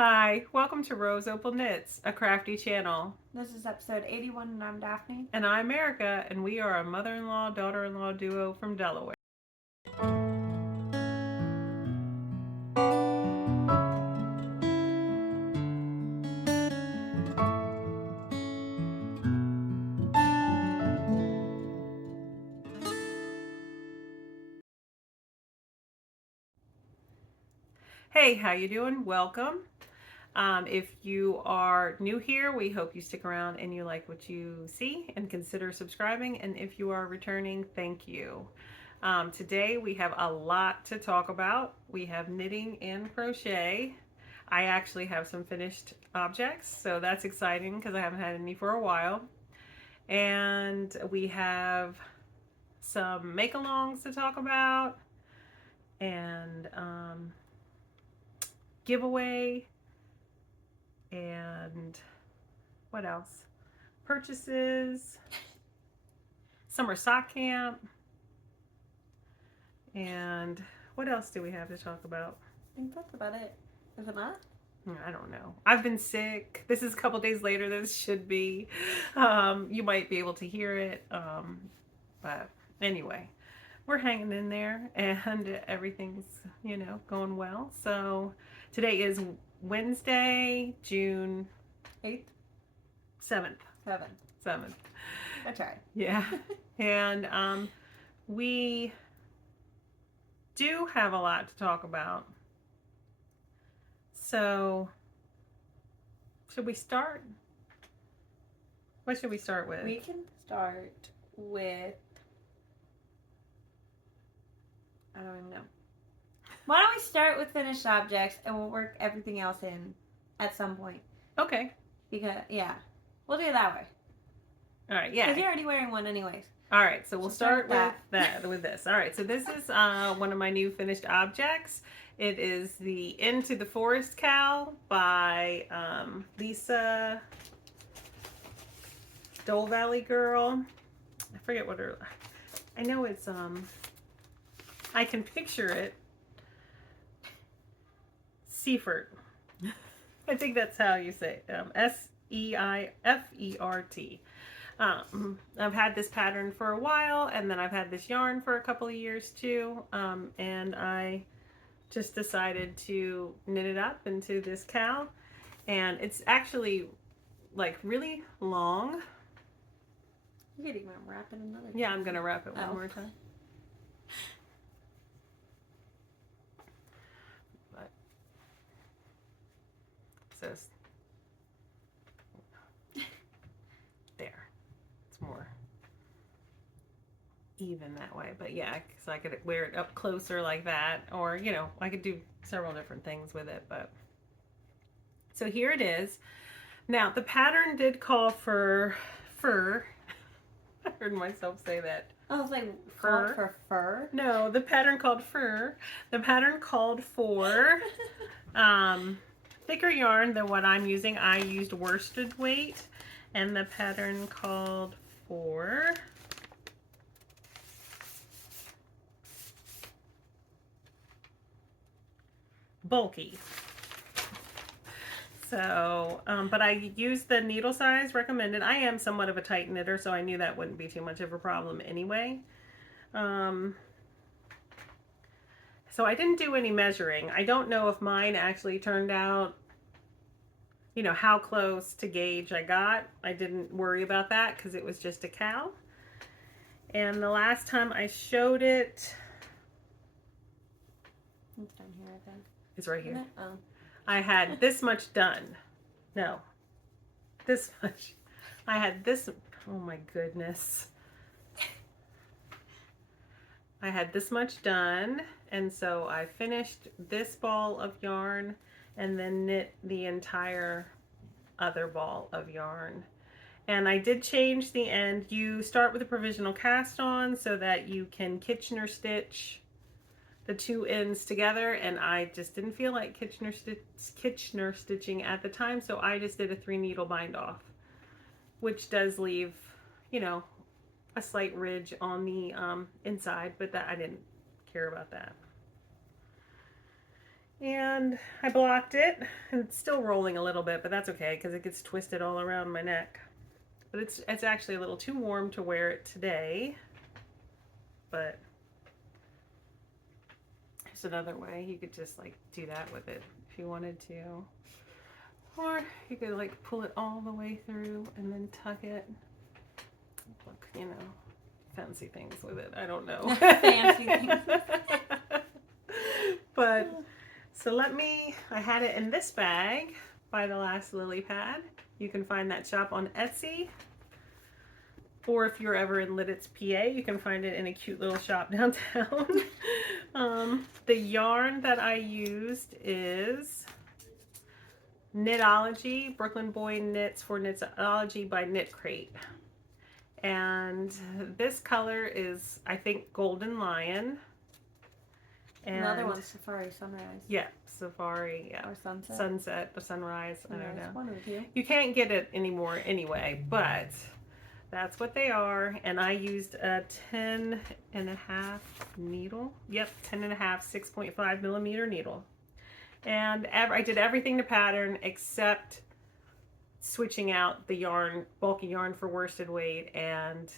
Hi, welcome to RoseOpalKnits, a crafty channel. This is episode 81 and I'm Daphne. And I'm Erica, and we are a mother-in-law, daughter-in-law duo from Delaware. Hey, how you doing? Welcome. If you are new here, we hope you stick around and you like what you see and consider subscribing. And if you are returning, thank you. Today we have a lot to talk about. We have knitting and crochet. I actually have some finished objects, so that's exciting because I haven't had any for a while. And we have some make-alongs to talk about and giveaway and what else? Purchases, summer sock camp, and what else do we have to talk about? I think that's about it. Is it not? I don't know. I've been sick. This is a couple days later than it should be. You might be able to hear it. But anyway, we're hanging in there and everything's, going well. So today is Wednesday, June 8th? 7th. 7th. 7th. I tried. Yeah. And we do have a lot to talk about. So should we start? What should we start with? We can start with, I don't even know. Why don't we start with finished objects and we'll work everything else in at some point. Okay. Because, yeah, we'll do it that way. All right, yeah. Because you're already wearing one anyways. All right, so we'll start with this. All right, so this is one of my new finished objects. It is the Into the Forest Cow by Lisa Dole Valley Girl. I forget what her, I know it's, I can picture it. Seifert. I think that's how you say it. Seifert. I've had this pattern for a while, and then I've had this yarn for a couple of years too, and I just decided to knit it up into this cow, and it's actually like really long. You could even wrap it another time. Yeah, I'm gonna wrap it one more time. But it says there. It's more even that way, but yeah, because I could wear it up closer like that, or I could do several different things with it. But so here it is. Now the pattern did call for fur. I heard myself say that. I was like, Fur? for fur? No, the pattern called fur. The pattern called for thicker yarn than what I'm using. I used worsted weight, and the pattern called for bulky. So, but I used the needle size recommended. I am somewhat of a tight knitter, so I knew that wouldn't be too much of a problem anyway. So I didn't do any measuring. I don't know if mine actually turned out, how close to gauge I got. I didn't worry about that because it was just a cow. And the last time I showed it, It's down here, I think. it's right here. Oh. I had this much done. No, this much. I had this, oh my goodness. I had this much done, and so I finished this ball of yarn and then knit the entire other ball of yarn. And I did change the end. You start with a provisional cast on so that you can Kitchener stitch the two ends together, and I just didn't feel like Kitchener stitching at the time, so I just did a 3 needle bind off, which does leave, a slight ridge on the inside, but that I didn't care about that. And I blocked it, and it's still rolling a little bit, but that's okay because it gets twisted all around my neck. But it's actually a little too warm to wear it today. But there's another way. You could just like do that with it if you wanted to. Or you could like pull it all the way through and then tuck it. Look, you know, fancy things with it. I don't know. Fancy things. But so I had it in this bag by the last lily pad. You can find that shop on Etsy. Or if you're ever in Lidditz, PA, you can find it in a cute little shop downtown. The yarn that I used is Knitology, Brooklyn Boy Knits for Knitology by Knit Crate. And this color is, I think, Golden Lion. And another one's Safari Sunrise. Yeah, Safari, yeah. Or Sunset. Sunset or Sunrise, I don't know. One of the two. You can't get it anymore anyway, but that's what they are. And I used a 10.5 needle. Yep, 10.5, 6.5 millimeter needle. And I did everything to pattern except switching out the yarn, bulky yarn for worsted weight, and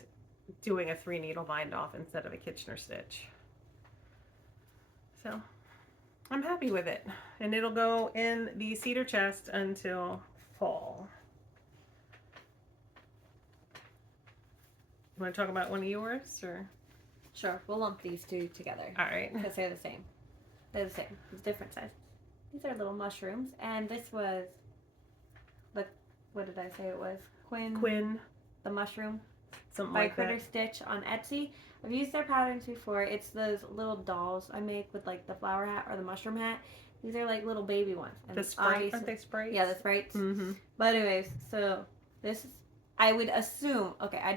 doing a 3 needle bind off instead of a Kitchener stitch. So I'm happy with it. And it'll go in the cedar chest until fall. You want to talk about one of yours, or? Sure, we'll lump these two together. All right. Because they're the same. They're the same. It's different sizes. These are little mushrooms, and this was, what did I say it was? Quinn. The mushroom. Something by like Critter that. Stitch on Etsy. I've used their patterns before. It's those little dolls I make with like the flower hat or the mushroom hat. These are like little baby ones. And The sprites, aren't they sprites? Yeah, the sprites. Mm-hmm. But anyways, so this is, I would assume, okay,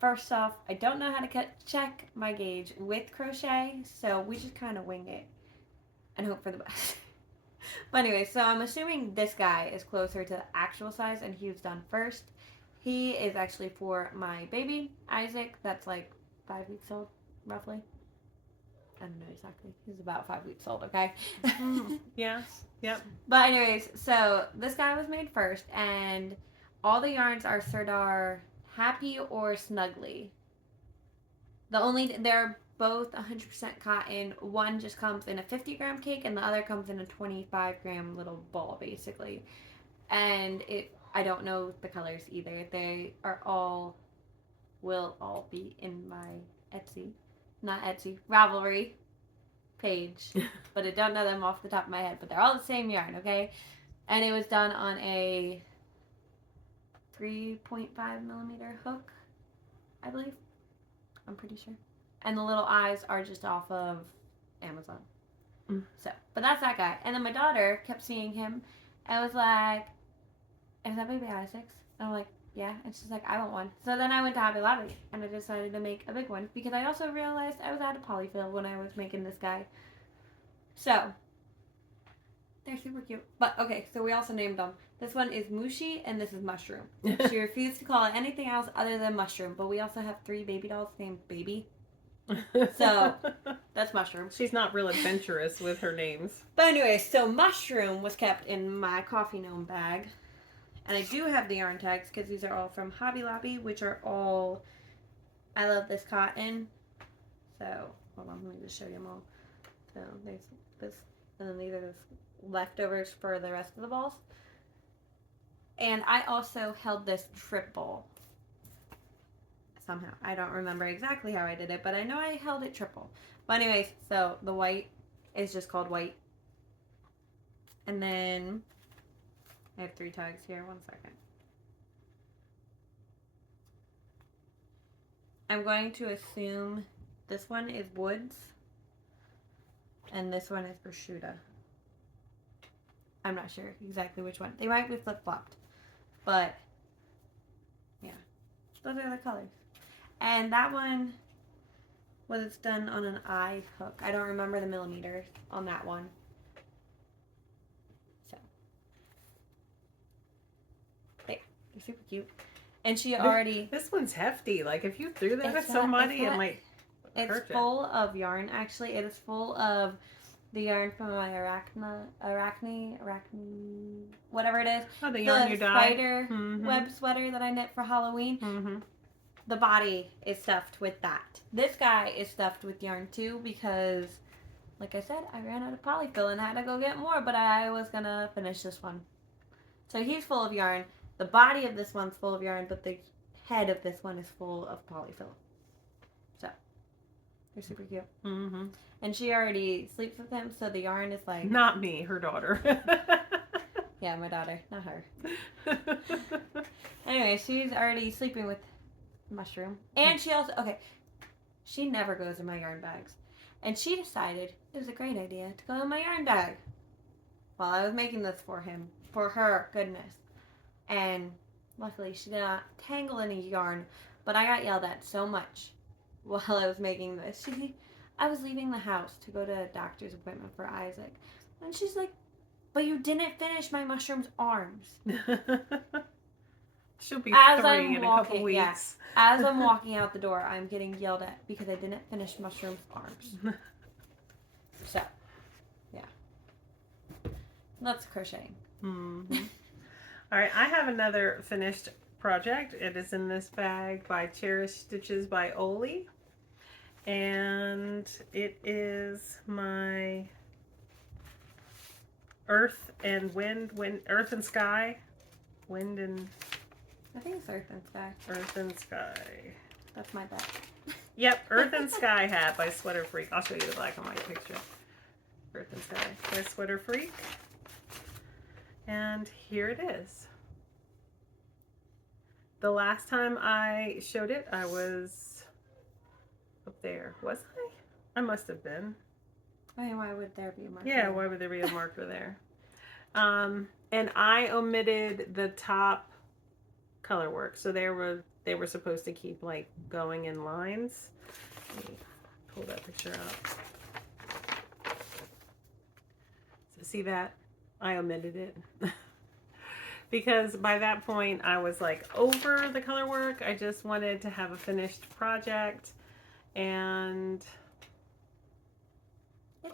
first off, I don't know how to check my gauge with crochet, so we just kind of wing it and hope for the best. But anyway, so I'm assuming this guy is closer to the actual size and he was done first. He is actually for my baby, Isaac, that's like 5 weeks old, roughly. I don't know exactly. He's about 5 weeks old, okay? Yeah, yep. But anyways, so this guy was made first, and all the yarns are Sirdar Happy or Snuggly. They're both 100% cotton. One just comes in a 50-gram cake, and the other comes in a 25-gram little ball, basically. And I don't know the colors either. They will all be in my Ravelry page. But I don't know them off the top of my head. But they're all the same yarn, okay? And it was done on a 3.5 millimeter hook, I believe. I'm pretty sure. And the little eyes are just off of Amazon. So, but that's that guy. And then my daughter kept seeing him and was like, "Is that baby Isaac's?" And I'm like, "Yeah." And she's like, "I want one." So then I went to Hobby Lobby and I decided to make a big one because I also realized I was out of polyfill when I was making this guy. So they're super cute. But okay, so we also named them. This one is Mushi and this is Mushroom. She refused to call it anything else other than Mushroom. But we also have 3 baby dolls named Baby. So that's Mushroom. She's not real adventurous with her names. But anyway, so Mushroom was kept in my coffee gnome bag. And I do have the yarn tags because these are all from Hobby Lobby, which are all, I love this cotton. So, hold on, let me just show you them all. So there's this, and then these are the leftovers for the rest of the balls. And I also held this triple. Somehow. I don't remember exactly how I did it, but I know I held it triple. But anyways, so the white is just called white. And then I have 3 tags here. 1 second. I'm going to assume this one is Woods. And this one is Prosciutto. I'm not sure exactly which one. They might be flip-flopped. But, yeah. Those are the colors. And that one was done on an eye hook. I don't remember the millimeters on that one. So. They're super cute. And she already... This one's hefty. Like, if you threw that at somebody, it might hurt It's full of yarn, actually. It is full of the yarn from my arachne, whatever it is. Oh, the yarn you The dyed? spider web sweater that I knit for Halloween. Mm-hmm. The body is stuffed with that. This guy is stuffed with yarn too because, like I said, I ran out of polyfill and had to go get more, but I was gonna finish this one. So he's full of yarn. The body of this one's full of yarn, but the head of this one is full of polyfill. So they're super cute. Mm-hmm. And she already sleeps with him, so the yarn is like... Not me, her daughter. Yeah, my daughter, not her. Anyway, she's already sleeping with Mushroom. And she also... Okay, she never goes in my yarn bags. And she decided it was a great idea to go in my yarn bag while I was making this for him. For her goodness. And luckily she did not tangle any yarn, but I got yelled at so much while I was making this. I was leaving the house to go to a doctor's appointment for Isaac, and she's like, "But you didn't finish my Mushroom's arms." She'll be As 3 I'm in a walking, couple weeks. yeah. As I'm walking out the door, I'm getting yelled at because I didn't finish Mushroom's arms. So, yeah. That's crocheting. Mm-hmm. All right, I have another finished project. It is in this bag by Cherished Stitches by Oli. And it is my Earth and Earth and Sky. Wind and... I think it's Earth and Sky. Earth and Sky. That's my bet. Yep, Earth and Sky hat by Sweater Freak. I'll show you the black and white picture. Earth and Sky by Sweater Freak. And here it is. The last time I showed it, I was up there. Was I? I must have been. Why would there be a marker? Yeah, why would there be a marker there? And I omitted the top color work. So they were supposed to keep like going in lines. Let me pull that picture up. So see that? I omitted it. Because by that point I was like over the color work. I just wanted to have a finished project, and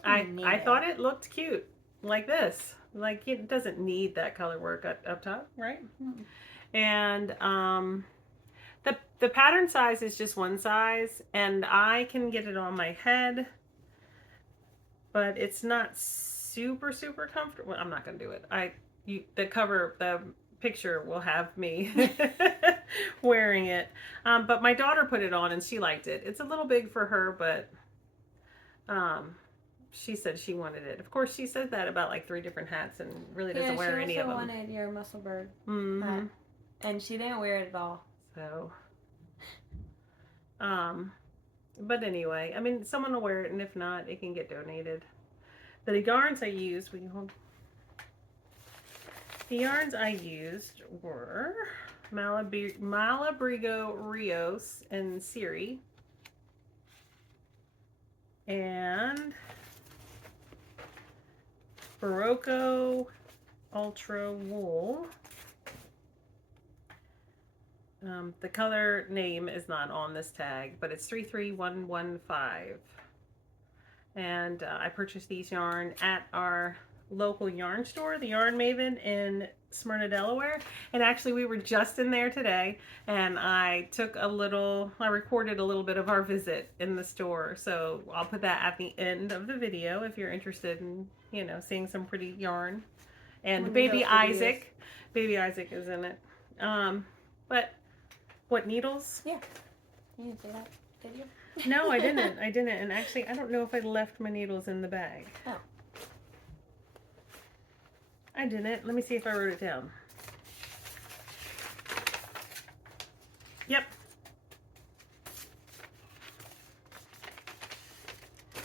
I thought it looked cute like this. Like it doesn't need that color work up top, right? Mm-hmm. And the pattern size is just one size, and I can get it on my head, but it's not super comfortable. Well, I'm not gonna do it. The picture will have me wearing it, but my daughter put it on and she liked it. It's a little big for her, but she said she wanted it. Of course, she said that about like 3 different hats and really doesn't wear any of them. She also wanted your muscle bird hat, and she didn't wear it at all. So, but anyway, I mean, someone will wear it, and if not, it can get donated. The yarns I used, the yarns I used were Malabrigo Rios and Siri, and Barocco Ultra Wool. The color name is not on this tag, but it's 33115. And I purchased these yarn at our local yarn store, the Yarn Maven in Smyrna, Delaware. And actually we were just in there today, and I recorded a little bit of our visit in the store. So I'll put that at the end of the video if you're interested in, seeing some pretty yarn. And baby Isaac is in it. But what, needles? Yeah. You didn't say that, did you? No, I didn't. And actually, I don't know if I left my needles in the bag. Oh. I didn't. Let me see if I wrote it down. Yep.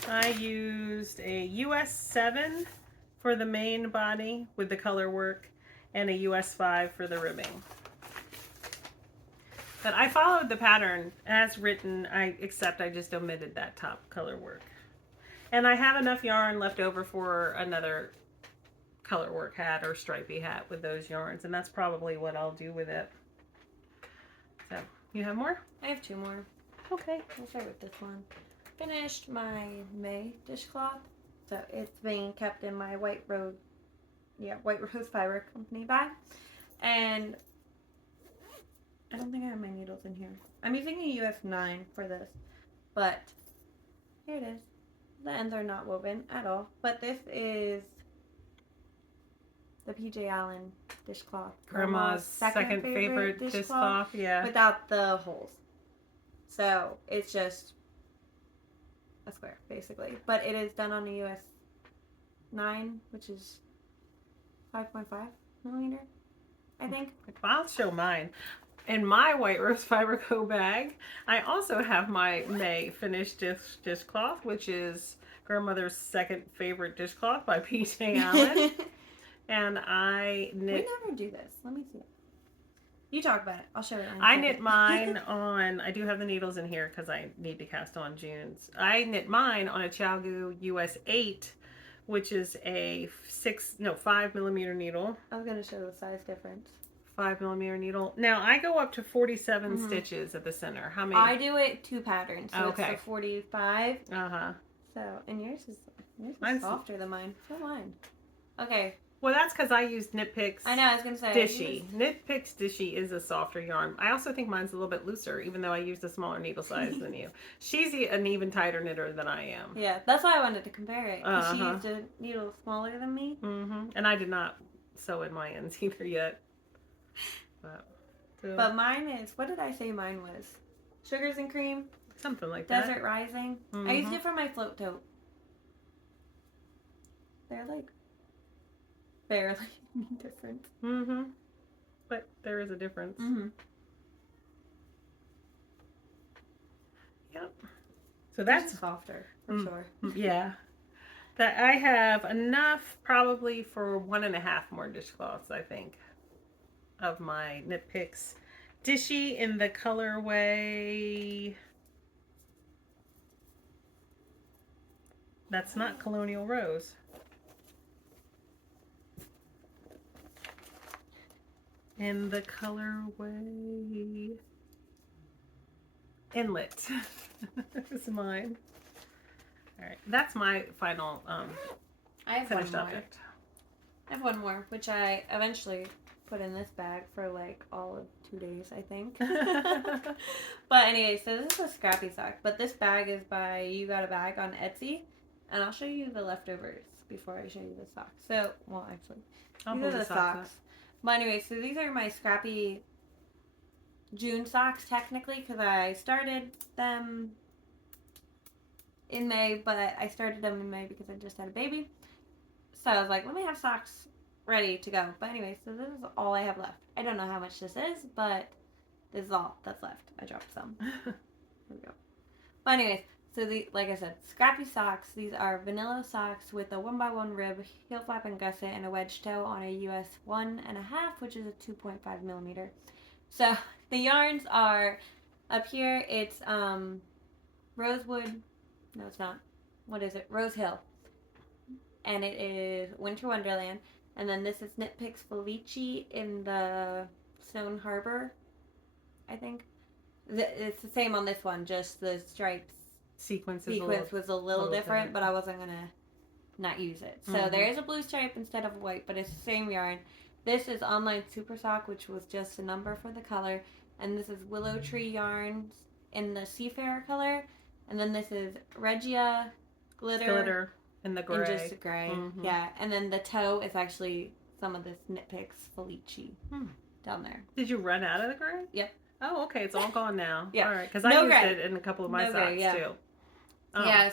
I used a US 7 for the main body with the color work, and a US 5 for the ribbing. But I followed the pattern as written, except I just omitted that top color work. And I have enough yarn left over for another color work hat or stripy hat with those yarns, and that's probably what I'll do with it. So, you have more? I have 2 more. Okay. I'll start with this one. Finished my May dishcloth. So it's being kept in my White Rose Fiber Company bag. And I don't think I have my needles in here. I'm using a US 9 for this, but here it is. The ends are not woven at all, but this is the PJ Allen dishcloth. Grandma's second favorite dishcloth, yeah. Without the holes. So it's just a square, basically. But it is done on a US 9, which is 5.5 millimeter, I think. I'll show mine. In my White Rose Fiber Co bag, I also have my May finished dishcloth, which is grandmother's second favorite dishcloth by PJ Allen. And I knit. We never do this. Let me see it. You talk about it. I'll show it. I knit mine on, I do have the needles in here because I need to cast on June's. I knit mine on a ChiaoGoo US 8, which is a 5 millimeter needle. I was going to show the size difference. 5 millimeter needle. Now I go up to 47 stitches at the center. How many? I do it 2 patterns, so okay. It's the 45. Uh-huh. So, and yours is Mine's softer than mine. So mine. Okay. Well, that's because I used Knit Picks. I know, I was going to say. Dishy. Knit Picks Dishy is a softer yarn. I also think mine's a little bit looser, even though I used a smaller needle size than you. She's an even tighter knitter than I am. Yeah, that's why I wanted to compare it. Because she used a needle smaller than me. And I did not sew in my ends either yet. But mine is, what did I say mine was? Sugars and Cream? Something like that. Desert Rising. I used it for my float tote. They're like barely different. But there is a difference. Yep. So that's softer for sure. Yeah. That I have enough probably for 1.5 more dishcloths, I think, of my Knit Picks Dishy in the colorway. That's not Colonial Rose. In the colorway Inlet. This is mine. All right, that's my final I have finished one more. object. I have one more, which I eventually put in this bag for like all of 2 days, I think. But anyway, so this is a scrappy sock, but this bag is by You Got a Bag on Etsy, and I'll show you the leftovers before I show you the socks. So, well, actually, these are the socks. But anyway, so these are my scrappy June socks, technically, because I started them in May, but I started them in May because I just had a baby. So I was like, let me have socks ready to go. But anyway, so this is all I have left. I don't know how much this is, but this is all that's left. I dropped some. Here we go. But anyways, so like I said, scrappy socks. These are vanilla socks with a 1x1 rib, heel flap and gusset, and a wedge toe on a US 1.5, which is a 2.5 millimeter. So the yarns are up here. It's Rosewood. No, it's not. What is it? Rose Hill. And it is Winter Wonderland. And then this is Knit Picks Felici in the Stone Harbor, I think. It's the same on this one, just the stripes Sequence was a little different, but I wasn't going to not use it. So there is a blue stripe instead of white, but it's the same yarn. This is Online Super Sock, which was just a number for the color. And this is Willow Tree Yarns in the Seafarer color. And then this is Regia Glitter in the gray. In just a gray. Yeah. And then the toe is actually some of this Knit Picks Felici down there. Did you run out of the gray? Yep. Oh, okay. It's all gone now. Yeah. All right. Because I used it in a couple of my socks gray, yeah. too.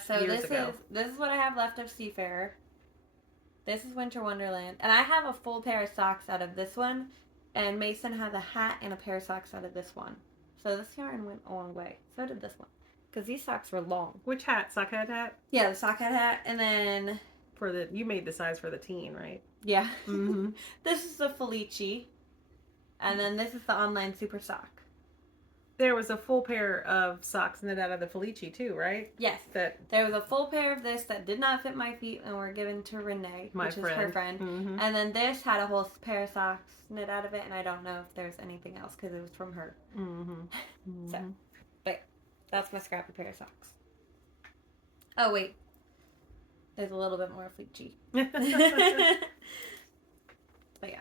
So this is what I have left of Seafarer. This is Winter Wonderland. And I have a full pair of socks out of this one. And Mason has a hat and a pair of socks out of this one. So this yarn went a long way. So did this one. Because these socks were long. Which hat? Sockhead hat? Yeah, the sockhead hat. And then... You made the size for the teen, right? Yeah. This is the Felici. And then this is the Online Super Sock. There was a full pair of socks knit out of the Felici too, right? Yes. There was a full pair of this that did not fit my feet and were given to Renee, which is her friend. And then this had a whole pair of socks knit out of it, and I don't know if there's anything else because it was from her. So, but that's my scrappy pair of socks. Oh, wait. is a little bit more fleechy. But yeah,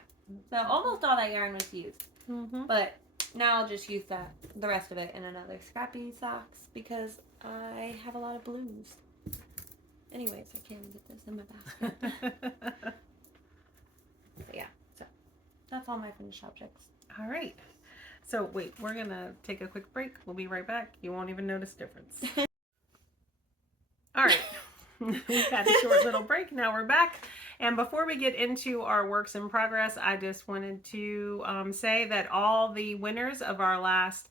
so almost all that yarn was used. But now I'll just use the rest of it in another scrappy socks because I have a lot of blues. Anyways, I can't even get this in my basket. But yeah, so that's all my finished objects. All right. So wait, we're gonna take a quick break. We'll be right back. You won't even notice difference. All right. We've had a short little break. Now we're back. And before we get into our works in progress, I just wanted to say that all the winners of our last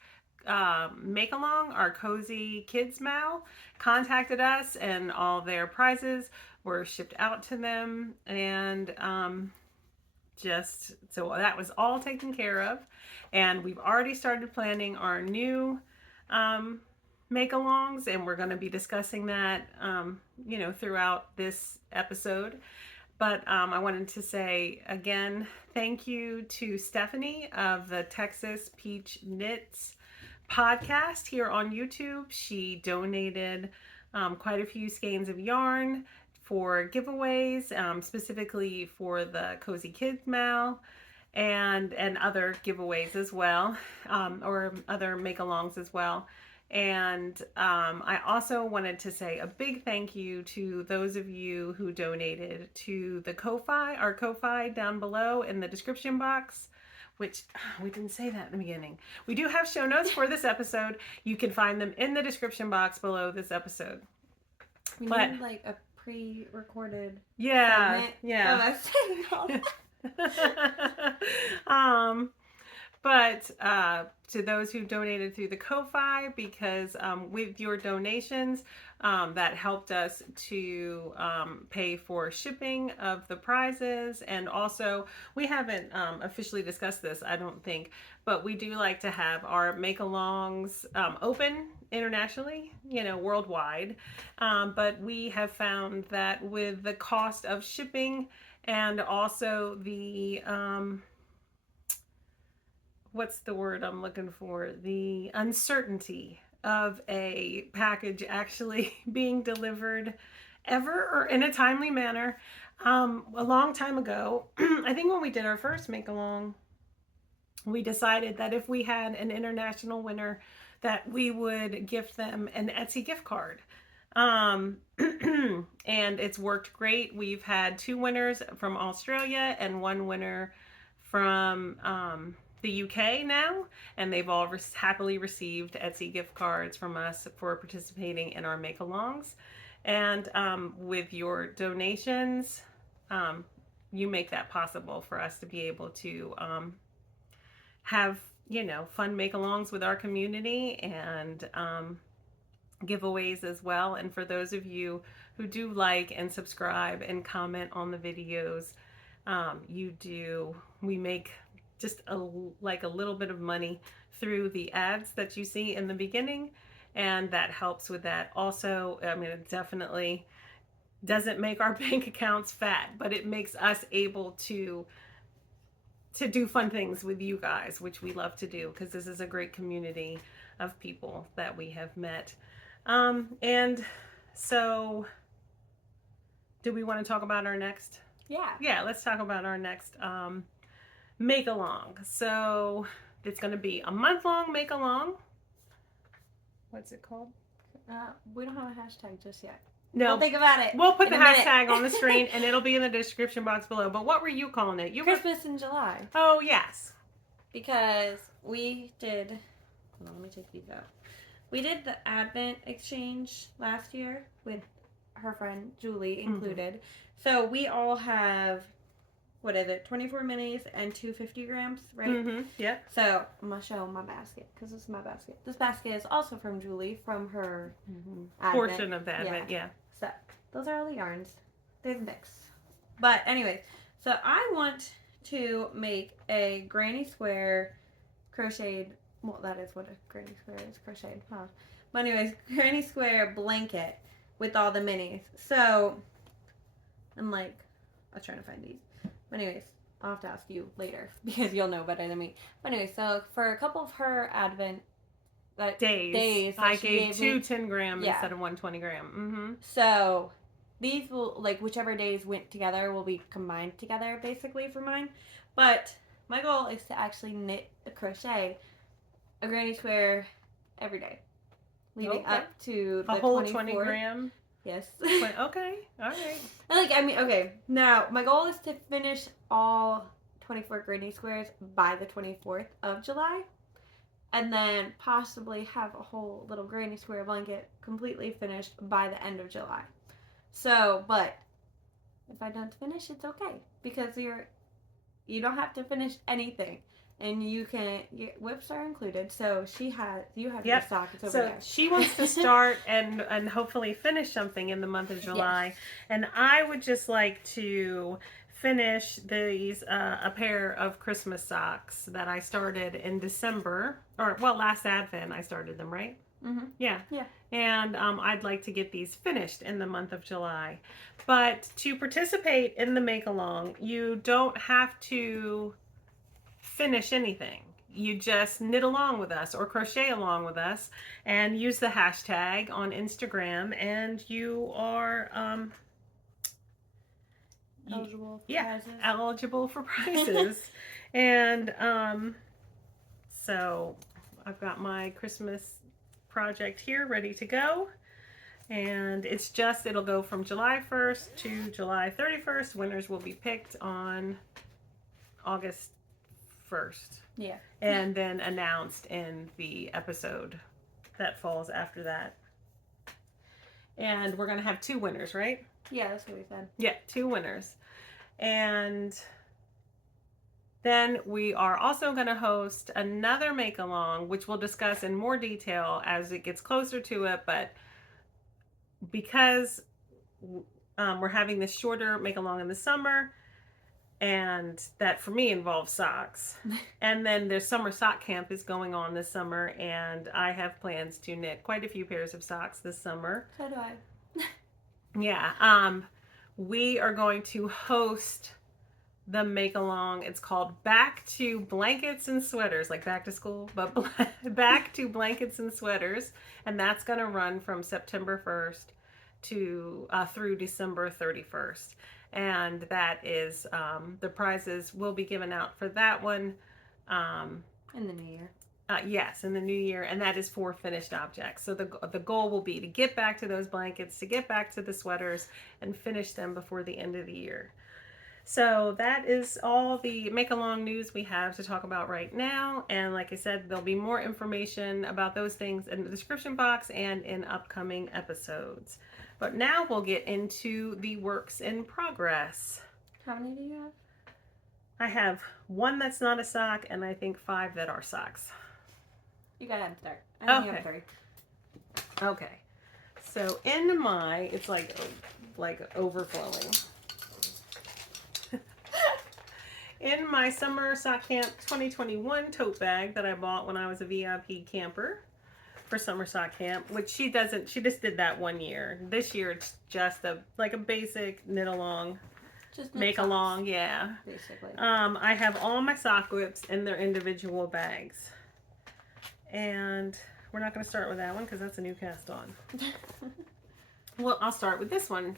make along, our Cozy Kids Mal, contacted us, and all their prizes were shipped out to them. And just so that was all taken care of. And we've already started planning our new make-alongs, and we're going to be discussing that you know, throughout this episode. But I wanted to say again, thank you to Stephanie of the Texas Peach Knits podcast here on YouTube. She donated quite a few skeins of yarn for giveaways, specifically for the Cozy Kids Mal, and other giveaways as well, or other make-alongs as well. And I also wanted to say a big thank you to those of you who donated to the Ko-Fi, our Ko-Fi down below in the description box, which we didn't say that in the beginning. We do have show notes for this episode. You can find them in the description box below this episode. We need like a pre-recorded segment. But to those who donated through the Ko-Fi, because with your donations, that helped us to pay for shipping of the prizes. And also, we haven't officially discussed this, I don't think, but we do like to have our make-alongs open internationally, you know, worldwide. But we have found that with the cost of shipping and also the what's the word I'm looking for? The uncertainty of a package actually being delivered ever or in a timely manner. A long time ago, I think when we did our first make-along, we decided that if we had an international winner, that we would gift them an Etsy gift card. And it's worked great. We've had 2 winners from Australia and 1 winner from the UK now, and they've all happily received Etsy gift cards from us for participating in our make-alongs. And with your donations, you make that possible for us to be able to have, you know, fun make-alongs with our community and giveaways as well. And for those of you who do like and subscribe and comment on the videos, we make just a little bit of money through the ads that you see in the beginning, and that helps with that. Also, I mean, it definitely doesn't make our bank accounts fat, but it makes us able to do fun things with you guys, which we love to do, because this is a great community of people that we have met. And so, do we want to talk about our next? Yeah, let's talk about our next make along. So it's going to be a month-long make along. What's it called? We don't have a hashtag just yet. No, we'll think about it. We'll put the hashtag on the screen, and it'll be in the description box below. But what were you calling it? Christmas in July. Oh, yes. Because we did. Hold on, let me take these out. We did the Advent exchange last year with her friend Julie included. Mm-hmm. So we all have, what is it, 24 minis and 250 grams, right? Mm-hmm. Yep. So I'm going to show my basket, because this is my basket. This basket is also from Julie, from her portion of the Advent, yeah. So those are all the yarns. They're the mix. But anyways, so I want to make a granny square crocheted, well, that is what a granny square is, crocheted, huh? But anyways, granny square blanket with all the minis. So I'm like, I was trying to find these. But anyways, I'll have to ask you later, because you'll know better than me. But anyway, so for a couple of her Advent days I gave 2 10 gram instead of 1 20 gram. Mm-hmm. So these will, like, whichever days went together will be combined together basically for mine. But my goal is to actually knit a crochet a granny square every day leading up to a the whole 24th. 20 gram. Yes. Okay, all right. Like, I mean, okay. Now my goal is to finish all 24 granny squares by the 24th of July, and then possibly have a whole little granny square blanket completely finished by the end of July. So, but if I don't finish, it's okay because you don't have to finish anything, and you can whips are included. So you have your sockets over there. So she wants to start and hopefully finish something in the month of July, Yes. and I would just like to finish these a pair of Christmas socks that I started in December, or well, last Advent I started them, right? Mm-hmm. Yeah. Yeah. And I'd like to get these finished in the month of July. But to participate in the make along, you don't have to finish anything. You just knit along with us or crochet along with us and use the hashtag on Instagram, and you are Eligible for prizes. eligible for prizes. And so I've got my Christmas project here ready to go, and it'll go from July 1st to July 31st. Winners will be picked on August 1st. Yeah. And then announced in the episode that falls after that. And we're going to have 2 winners, right? Yeah, that's what we said. Yeah, 2 winners. And then we are also going to host another make along, which we'll discuss in more detail as it gets closer to it. But because we're having this shorter make along in the summer, and that for me involves socks, and then there's summer sock camp is going on this summer, and I have plans to knit quite a few pairs of socks this summer. So do I. Yeah. We are going to host the make along. It's called Back to Blankets and Sweaters, like back to school, but Back to Blankets and Sweaters, and that's going to run from September 1st to through December 31st. And that is the prizes will be given out for that one in the new year. Yes, in the new year, and that is for finished objects. So the goal will be to get back to those blankets, to get back to the sweaters, and finish them before the end of the year. So that is all the make along news we have to talk about right now. And like I said, there'll be more information about those things in the description box and in upcoming episodes. But now we'll get into the works in progress. How many do you have? I have 1 that's not a sock, and I think 5 that are socks. You gotta start. I only have 3. Okay. So in my, it's like overflowing. In my summer sock camp 2021 tote bag that I bought when I was a VIP camper for summer sock camp, which she just did that 1 year. This year it's just a basic knit along, just make socks, along, yeah. basically. I have all my sock whips in their individual bags. And we're not going to start with that one because that's a new cast on. Well, I'll start with this one,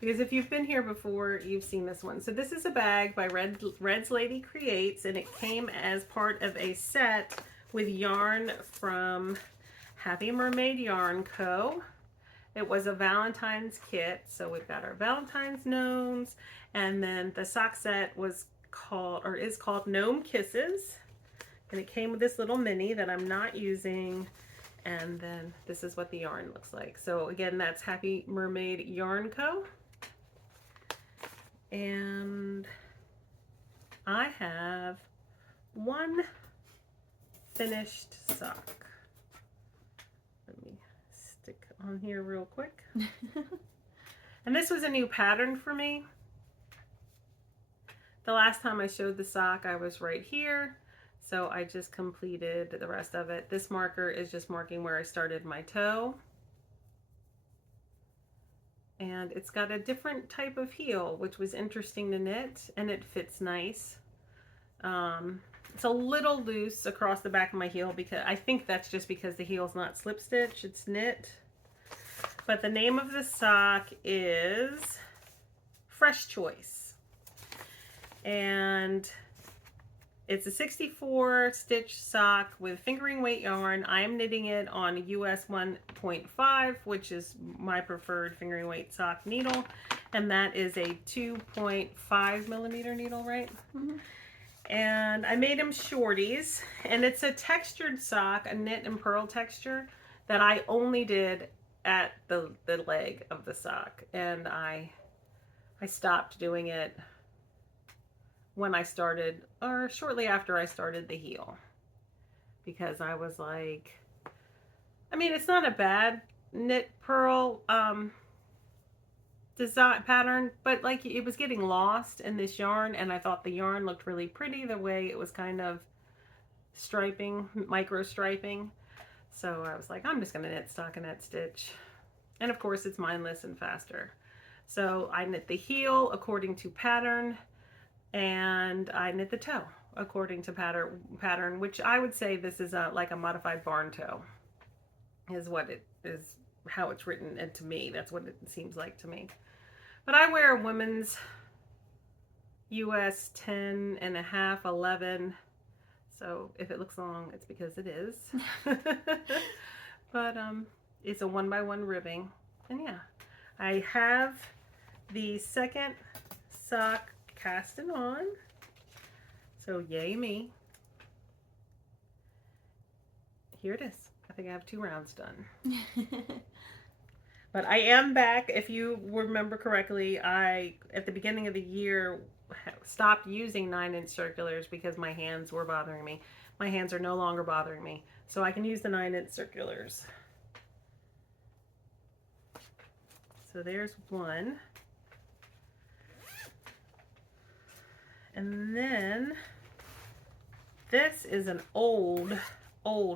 because if you've been here before, you've seen this one. So this is a bag by Red's Lady Creates, and it came as part of a set with yarn from Happy Mermaid Yarn Co. It was a Valentine's kit, so we've got our Valentine's gnomes, and then the sock set is called Gnome Kisses, and it came with this little mini that I'm not using. And then this is what the yarn looks like. So again, that's Happy Mermaid Yarn Co. And I have 1 finished sock. Let me stick on here real quick. And this was a new pattern for me. The last time I showed the sock, I was right here. So I just completed the rest of it. This marker is just marking where I started my toe. And it's got a different type of heel, which was interesting to knit, and it fits nice. It's a little loose across the back of my heel, because I think that's just because the heel's not slip stitch, it's knit. But the name of the sock is Fresh Choice. And it's a 64 stitch sock with fingering weight yarn. I am knitting it on US 1.5, which is my preferred fingering weight sock needle. And that is a 2.5 millimeter needle, right? Mm-hmm. And I made them shorties. And it's a textured sock, a knit and purl texture that I only did at the leg of the sock. And I stopped doing it when I started, or shortly after I started the heel, because I was like, I mean, it's not a bad knit purl design pattern, but like it was getting lost in this yarn, and I thought the yarn looked really pretty the way it was kind of striping, micro striping. So I was like, I'm just gonna knit stockinette stitch, and of course it's mindless and faster. So I knit the heel according to pattern, and I knit the toe according to pattern, which I would say this is like a modified barn toe, is what it is, how it's written, and to me that's what it seems like to me. But I wear a women's US 10 and a half, 11, so if it looks long it's because it is. But it's a 1x1 ribbing, and yeah, I have the second sock casting on, so yay me. Here it is. I think I have 2 rounds done. But I am back. If you remember correctly, I at the beginning of the year stopped using 9-inch circulars because my hands were bothering me. My hands are no longer bothering me, so I can use the 9-inch circulars. So there's one. And then this is an old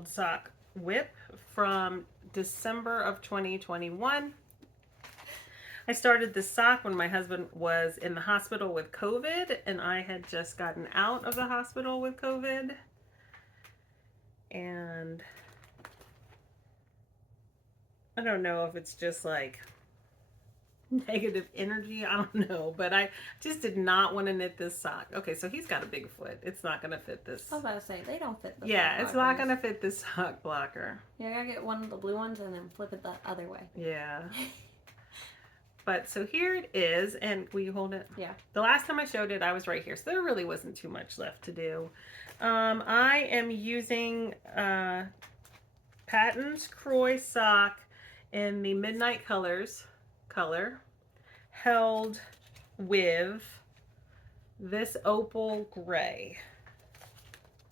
sock whip from December of 2021. I started this sock when my husband was in the hospital with COVID, and I had just gotten out of the hospital with COVID. And I don't know if it's just like negative energy, I don't know, but I just did not want to knit this sock. Okay, so he's got a big foot. It's not going to fit this. I was about to say, they don't fit the Yeah, it's not going to fit this sock blocker. Yeah, I gotta get one of the blue ones and then flip it the other way. Yeah. But so here it is, and will you hold it? Yeah. The last time I showed it, I was right here, so there really wasn't too much left to do. I am using Patton's Croy sock in the Midnight Colors color, held with this opal gray.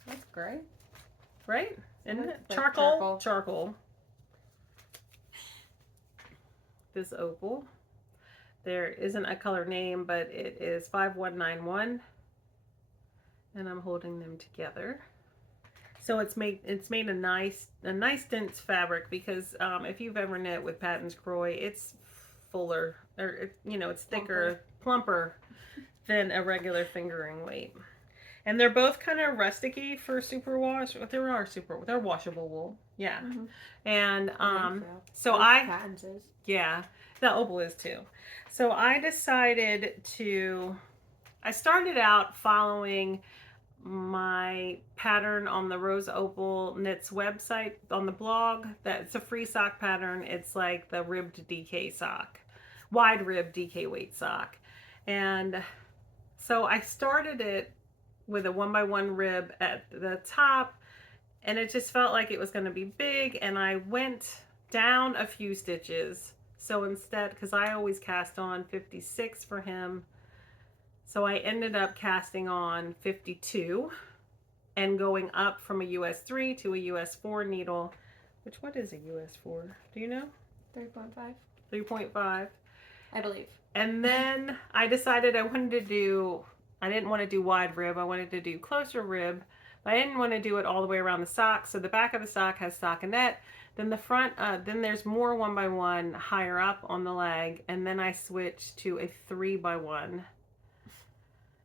That's gray, right? Isn't it? Charcoal. Charcoal. This opal. There isn't a color name, but it is 5191, and I'm holding them together. So it's made a nice dense fabric, because if you've ever knit with Patton's Croy, it's fuller, or you know, it's thicker, plumper than a regular fingering weight. And they're both kind of rusticy for superwash. They're washable wool. Yeah. Mm-hmm. And so Patton's is. Yeah, the opal is too. So I decided I started out following my pattern on the Rose Opal Knits website on the blog. That's a free sock pattern. It's like the ribbed DK sock, wide rib DK weight sock. And so I started it with a 1x1 rib at the top, and it just felt like it was going to be big, and I went down a few stitches. So instead, because I always cast on 56 for him, so I ended up casting on 52 and going up from a US 3 to a US 4 needle. Which, what is a US 4? Do you know? 3.5. 3.5. I believe. And then I decided I didn't want to do wide rib. I wanted to do closer rib. But I didn't want to do it all the way around the sock. So the back of the sock has stockinette. Then the front, then there's more 1x1 higher up on the leg. And then I switched to a 3x1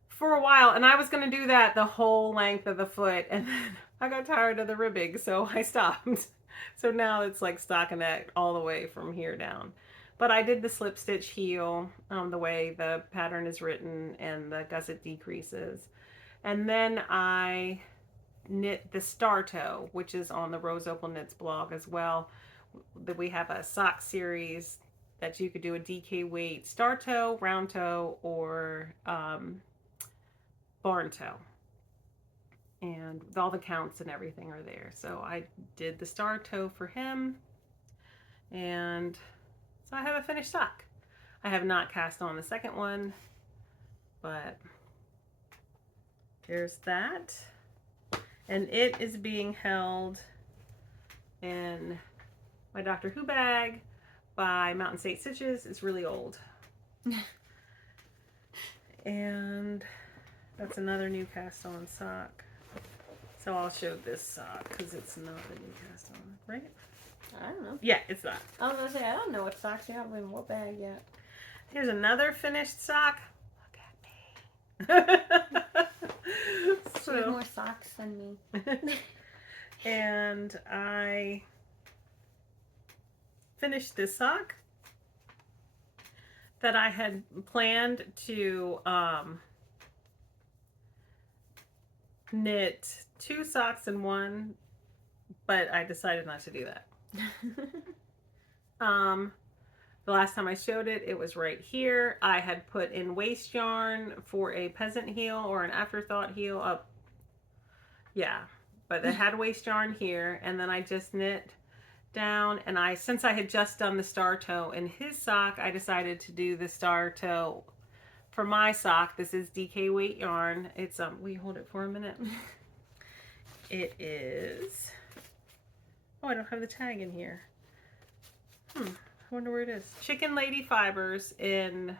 for a while. And I was going to do that the whole length of the foot. And then I got tired of the ribbing, so I stopped. So now it's like stockinette all the way from here down. But I did the slip stitch heel the way the pattern is written and the gusset decreases. And then I knit the star toe, which is on the Rose Opal Knits blog as well. That we have a sock series that you could do a DK weight star toe, round toe, or barn toe. And all the counts and everything are there. So I did the star toe for him. And so I have a finished sock. I have not cast on the second one, but there's that. And it is being held in my Doctor Who bag by Mountain State Stitches. It's really old. And that's another new cast on sock. So I'll show this sock because it's not a new cast on, right? I don't know. Yeah, it's not. I was gonna say, I don't know what socks you have in what bag yet. Here's another finished sock. Look at me. She has more socks than me. And I finished this sock that I had planned to knit 2 socks in one, but I decided not to do that. The last time I showed it, it was right here. I had put in waste yarn for a peasant heel or an afterthought heel up. Yeah, but it had waste yarn here, and then I just knit down, and since I had just done the star toe in his sock, I decided to do the star toe for my sock. This is DK weight yarn. It's will you hold it for a minute? It is, oh, I don't have the tag in here. I wonder where it is. Chicken Lady Fibers in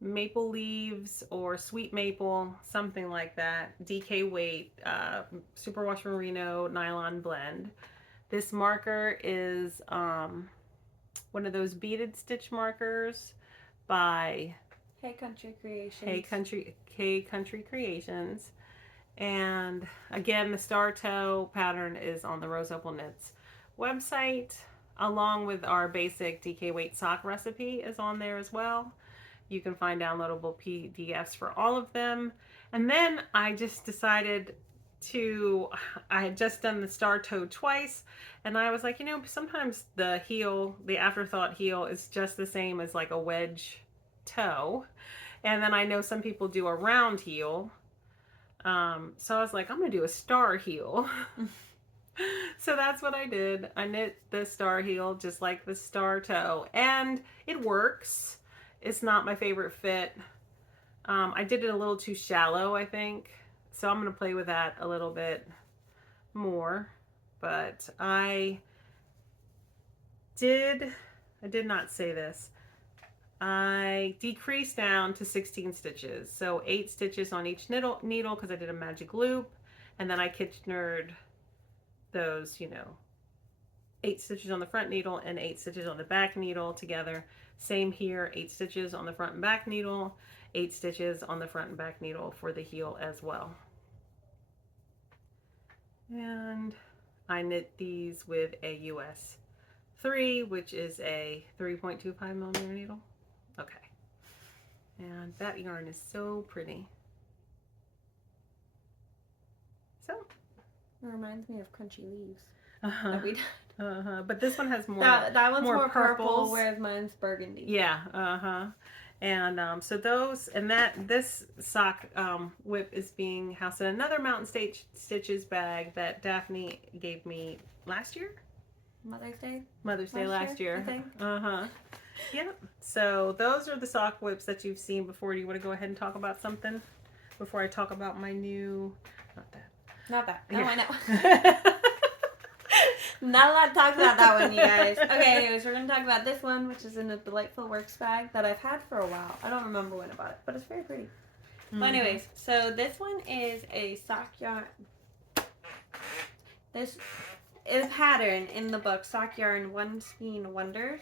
maple leaves or sweet maple, something like that. DK weight, superwash merino nylon blend. This marker is one of those beaded stitch markers by Hey Country Creations. Hey Country Creations. And again, the star toe pattern is on the Rose Opal Knits website, along with our basic DK weight sock recipe is on there as well. You can find downloadable PDFs for all of them. And then I just decided I had just done the star toe twice, and I was like, you know, sometimes the heel, the afterthought heel, is just the same as like a wedge toe. And then I know some people do a round heel. So I was like, I'm gonna do a star heel. So that's what I did. I knit the star heel just like the star toe, and it works. It's not my favorite fit. I did it a little too shallow, I think. So I'm going to play with that a little bit more. But I did not say this. I decreased down to 16 stitches. So 8 stitches on each needle because I did a magic loop. And then I Kitchenered those, 8 stitches on the front needle and 8 stitches on the back needle together. Same here, 8 stitches on the front and back needle, 8 stitches on the front and back needle for the heel as well. And I knit these with a US 3, which is a 3.25 millimeter needle. Okay. And that yarn is so pretty. So. It reminds me of Crunchy Leaves. That we did. But this one has more. That one's more purple, purples. whereas mine's burgundy. Yeah. And so those and this sock whip is being housed in another Mountain State Stitches bag that Daphne gave me last year. Mother's Day last year. I think. Yep. So those are the sock whips that you've seen before. Do you want to go ahead and talk about something before I talk about my new? Not that. No, Yeah. I know. Not a lot to talk about that one, you guys. Okay, anyways, we're going to talk about this one, which is in a Delightful Works bag that I've had for a while. I don't remember when I bought it, but it's very pretty. But anyways, so this one is a sock yarn. This is a pattern in the book, Sock Yarn One Skein Wonders.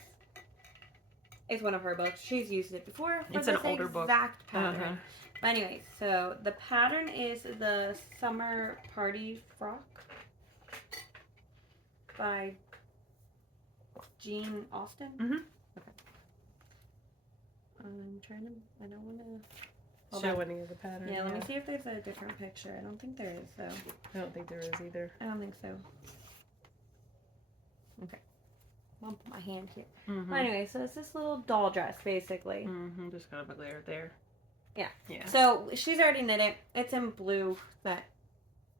It's one of her books. She's used it before. It's an older book. Exact pattern. But anyways, so the pattern is the Summer Party Frock. by Jean Austen. Mm-hmm. Okay. I'm trying to. I don't want to show any of the pattern. Yeah, let me see if there's a different picture. I don't think there is, though. I don't think there is either. I don't think so. Okay. I'll put my hand here. Mm-hmm. Well, anyway, so it's this little doll dress, basically. Mm-hmm. Just kind of a layer there. Yeah. Yeah. So she's already knit it. It's in blue that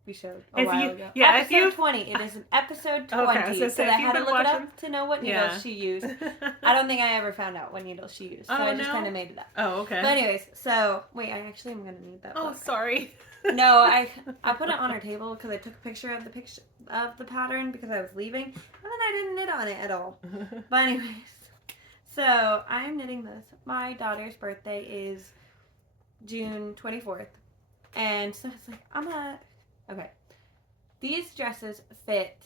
we showed a while ago. Yeah, episode 20. It is an episode 20. Okay, so I had to look it up to know what needles Yeah. she used. I don't think I ever found out what needles she used. So I just kind of made it up. Oh, okay. But anyways, so wait, I actually am gonna need that. Oh, book. sorry. No, I put it on her table because I took a picture of the pattern because I was leaving, and then I didn't knit on it at all. But anyways, so I'm knitting this. My daughter's birthday is June 24th, and so it's like okay. These dresses fit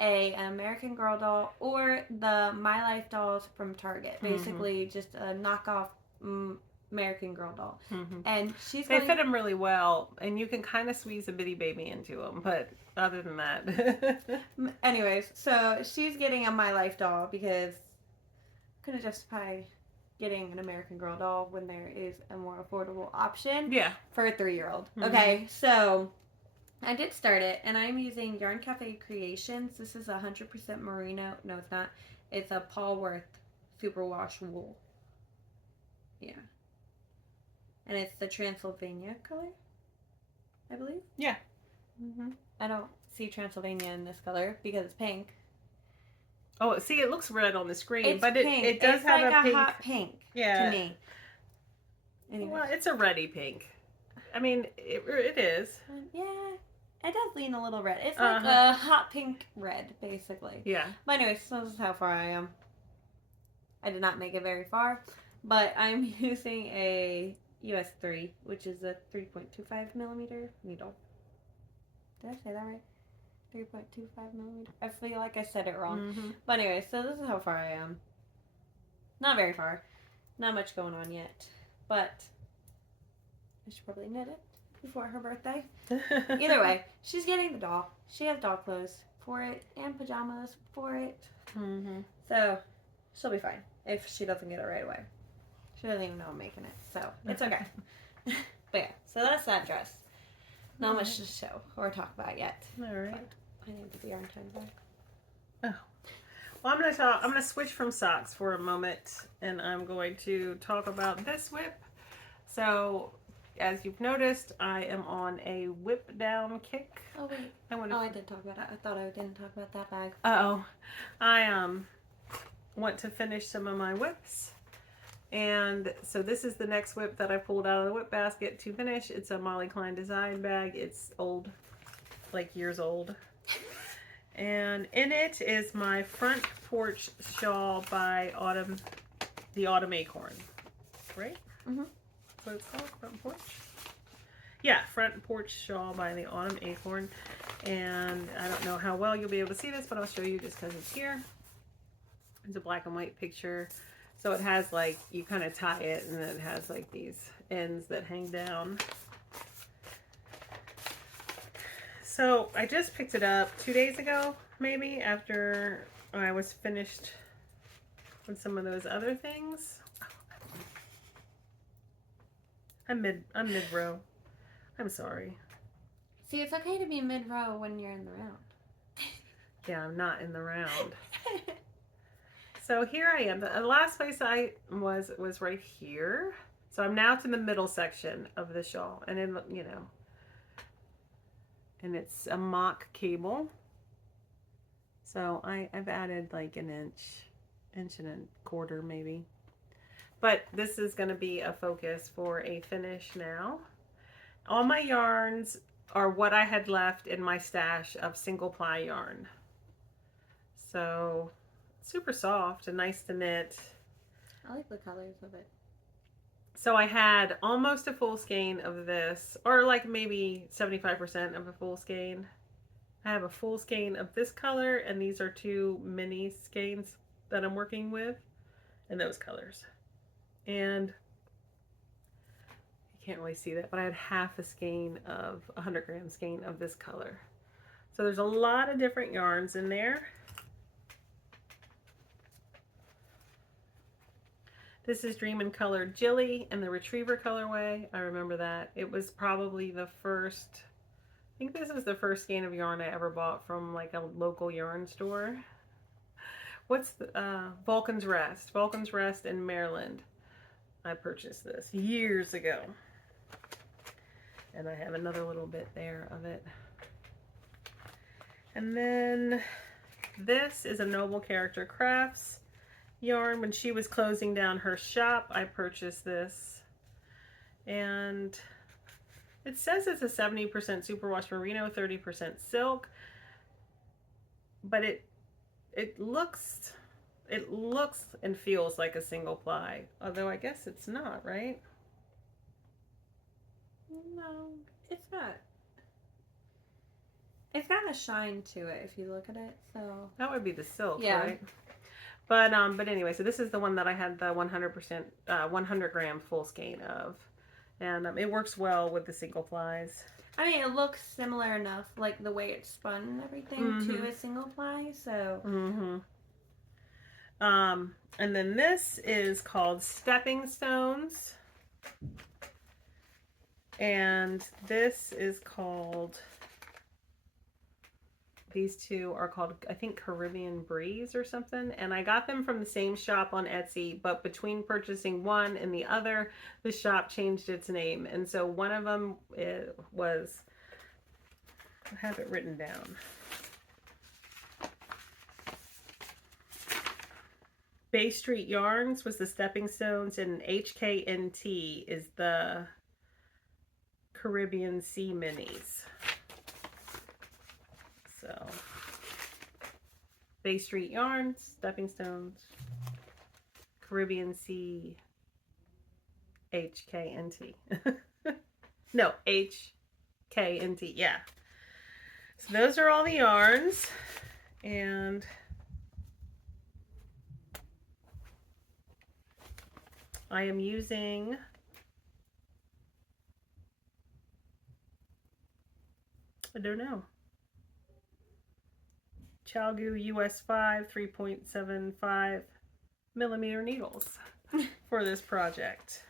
an American Girl doll or the My Life dolls from Target. Basically, just a knockoff American Girl doll. Mm-hmm. And they fit them really well, and you can kind of squeeze a bitty baby into them, but other than that. Anyways, so she's getting a My Life doll because I couldn't justify getting an American Girl doll when there is a more affordable option for a 3-year-old. Mm-hmm. Okay, so I did start it, and I'm using Yarn Cafe Creations. This is 100% merino. No, it's not. It's a Paul Worth superwash wool. Yeah. And it's the Transylvania color, I believe. Yeah. Mm-hmm. I don't see Transylvania in this color because it's pink. Oh, see, it looks red on the screen, It's but pink. it does it's have like a pink. Hot pink to me. Anyways. Well, it's a reddy pink. I mean, it is. Yeah, it does lean a little red. It's like a hot pink red, basically. Yeah. But anyways, so this is how far I am. I did not make it very far, but I'm using a US 3, which is a 3.25 millimeter needle. Did I say that right? 3.25 millimeter. I feel like I said it wrong. Mm-hmm. But anyway, so this is how far I am. Not very far. Not much going on yet. But I should probably knit it before her birthday. Either way, she's getting the doll. She has doll clothes for it and pajamas for it. Mm-hmm. So she'll be fine if she doesn't get it right away. She doesn't even know I'm making it, so it's okay. But yeah, so that's that dress. Not much to show or talk about yet. All right. I need to be on time back. Oh. Well, I'm gonna switch from socks for a moment, and I'm going to talk about this whip. So, as you've noticed, I am on a whip down kick. Oh wait. I did talk about it. I thought I didn't talk about that bag. I want to finish some of my whips. And so this is the next whip that I pulled out of the whip basket to finish. It's a Molly Klein design bag. It's old, like years old. And in it is my front porch shawl by the Autumn Acorn. Right? Mm-hmm. What it's called? Front porch? Yeah, front porch shawl by the Autumn Acorn. And I don't know how well you'll be able to see this, but I'll show you just because it's here. It's a black and white picture. So it has like, you kind of tie it, and then it has like these ends that hang down. So I just picked it up 2 days ago, maybe, after I was finished with some of those other things. I'm mid-row. I'm sorry. See, it's okay to be mid-row when you're in the round. Yeah, I'm not in the round. So here I am. The last place I was right here. So I'm now to the middle section of the shawl. And then, you know, and it's a mock cable. So I've added like an inch and a quarter maybe. But this is going to be a focus for a finish now. All my yarns are what I had left in my stash of single ply yarn. So super soft and nice to knit. I like the colors of it. So I had almost a full skein of this, or like maybe 75% of a full skein. I have a full skein of this color, and these are 2 mini skeins that I'm working with in those colors. And you can't really see that, but I had half a skein of 100 gram skein of this color. So there's a lot of different yarns in there. This is Dream in Color Jilly in the Retriever colorway. I remember that. It was probably the first, I think this is the first skein of yarn I ever bought from like a local yarn store. What's the, Vulcan's Rest. Vulcan's Rest in Maryland. I purchased this years ago. And I have another little bit there of it. And then this is a Noble Character Crafts yarn. When she was closing down her shop, I purchased this. And it says it's a 70% superwash merino, 30% silk. But it looks and feels like a single ply. Although I guess it's not, right? No, it's not. It's got a shine to it if you look at it. So that would be the silk, yeah. Right? But anyway, so this is the one that I had the 100%, 100 gram full skein of, and it works well with the single plies. I mean, it looks similar enough, like the way it's spun and everything, to a single ply. So. And then this is called Stepping Stones, and this is called. These two are called, I think, Caribbean Breeze or something. And I got them from the same shop on Etsy, but between purchasing one and the other, the shop changed its name. And so one of them was, I have it written down. Bay Street Yarns was the Stepping Stones, and HKNT is the Caribbean Sea Minis. So, Bay Street Yarns, Stepping Stones, Caribbean Sea, HKNT. No, HKNT, yeah. So those are all the yarns, and I am using I don't know. Chalgu US 5 3.75 millimeter needles for this project.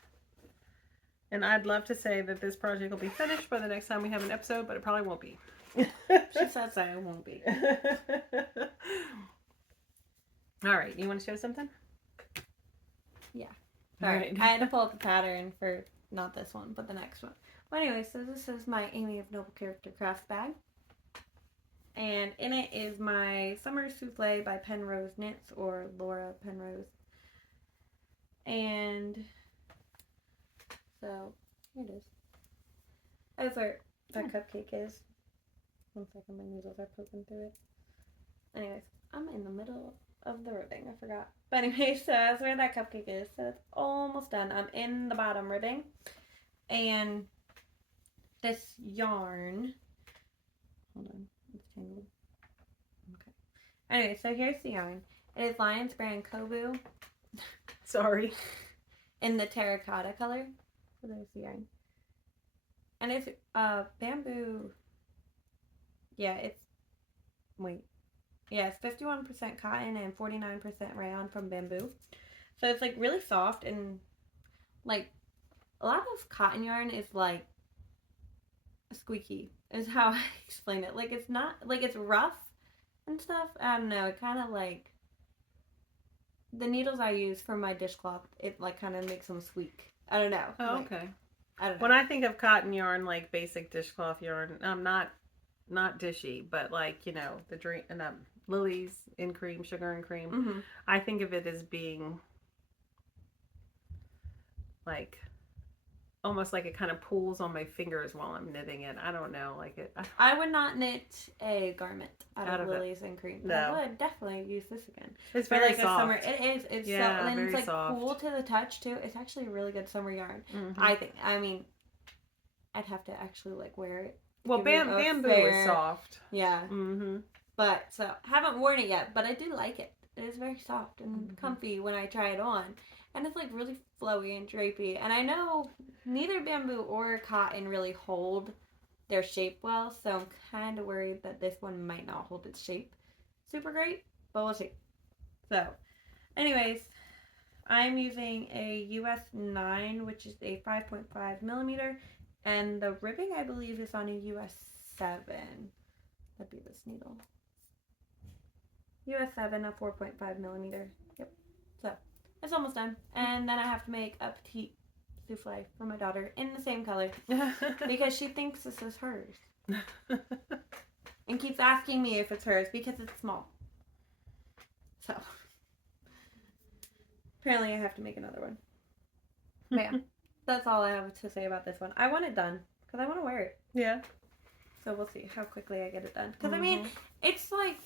And I'd love to say that this project will be finished by the next time we have an episode, but it probably won't be. She says that it won't be. All right, you want to show something? Yeah. All right. I had to pull up the pattern for not this one, but the next one. Well, anyway, so this is my Amy of Noble Character Crafts bag. And in it is my Summer Soufflé by Penrose Knits, or Laura Penrose. And so, here it is. That's where that cupcake is. 1 second, my needles are poking through it. Anyways, I'm in the middle of the ribbing, I forgot. But anyway, so that's where that cupcake is. So it's almost done. I'm in the bottom ribbing. And this yarn, hold on. It's tangled. Okay. Anyway, so here's the yarn. It is Lion's Brand Kobu. Sorry. In the terracotta color. So there's the yarn. And it's bamboo. Yeah, it's, wait. Yeah, it's 51% cotton and 49% rayon from bamboo. So it's like really soft, and like a lot of cotton yarn is like squeaky is how I explain it. Like it's not, like it's rough and stuff. I don't know, it kind of like, the needles I use for my dishcloth, it like kind of makes them squeak. I don't know. Oh, like, okay. I don't know. When I think of cotton yarn, like basic dishcloth yarn, I'm not dishy, but like, you know, the drink and Lily's in cream, sugar and cream. Mm-hmm. I think of it as being like almost like it kind of pulls on my fingers while I'm knitting it. I don't know, like it. I would not knit a garment out of it. Lily's and cream. No. I would definitely use this again. It's For very like soft. a summer. It is. It's yeah, so, and very it's like soft. cool to the touch too. It's actually a really good summer yarn. Mm-hmm. I think. I mean, I'd have to actually like wear it. Well, bamboo is soft. Yeah. Mm-hmm. But so haven't worn it yet, but I do like it. It is very soft and comfy when I try it on. And it's like really flowy and drapey. And I know neither bamboo or cotton really hold their shape well, so I'm kind of worried that this one might not hold its shape super great, but we'll see. So, anyways, I'm using a US 9, which is a 5.5 millimeter, and the ribbing I believe is on a US 7. That'd be this needle. US 7, a 4.5 millimeter. Yep. So, it's almost done. And then I have to make a petite souffle for my daughter in the same color because she thinks this is hers and keeps asking me if it's hers because it's small. So apparently I have to make another one. But yeah, that's all I have to say about this one. I want it done because I want to wear it. Yeah. So we'll see how quickly I get it done. Because I mean, it's like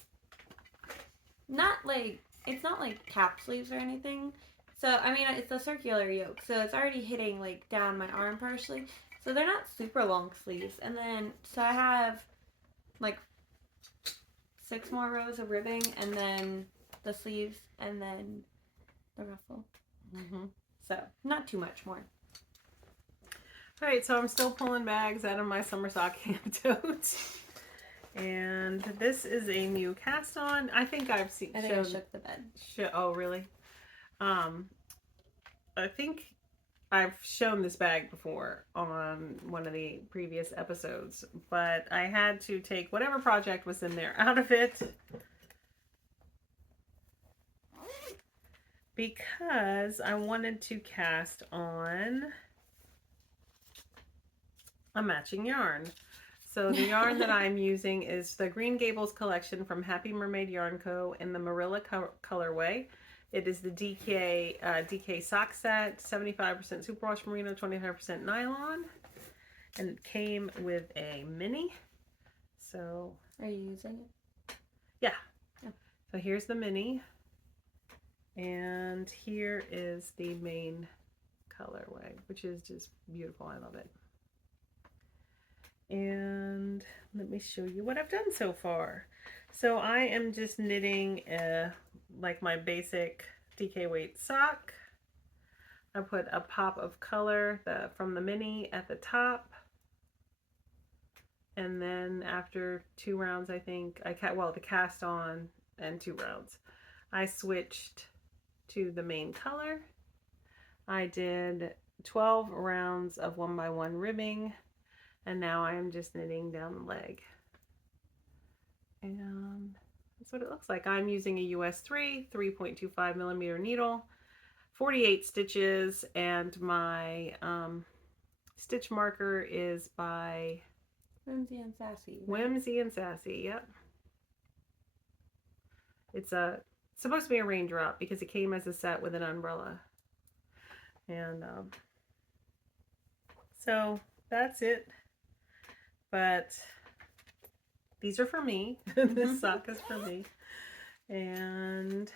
it's not like cap sleeves or anything. So, I mean, it's a circular yoke, so it's already hitting, like, down my arm partially. So they're not super long sleeves. And then, so I have, like, 6 more rows of ribbing, and then the sleeves, and then the ruffle. So, not too much more. All right, so I'm still pulling bags out of my summer sock camp tote. And this is a new cast on. I think I've seen. I think I shook the bed. Oh, really? I think I've shown this bag before on one of the previous episodes, but I had to take whatever project was in there out of it because I wanted to cast on a matching yarn. So the yarn that I'm using is the Green Gables collection from Happy Mermaid Yarn Co. in the Marilla colorway. It is the DK sock set, 75% superwash merino, 25% nylon, and it came with a mini. So are you using it? Yeah. Oh. So here's the mini, and here is the main colorway, which is just beautiful. I love it. And let me show you what I've done so far. So I am just knitting like my basic DK weight sock. I put a pop of color from the mini at the top. And then after 2 rounds, I think, the cast on and 2 rounds, I switched to the main color. I did 12 rounds of 1x1 ribbing. And now I am just knitting down the leg. And that's what it looks like. I'm using a US 3.25 millimeter needle, 48 stitches, and my stitch marker is by Whimsy and Sassy. Whimsy and Sassy, yep. It's supposed to be a raindrop because it came as a set with an umbrella. And so that's it. But these are for me. This sock is for me. And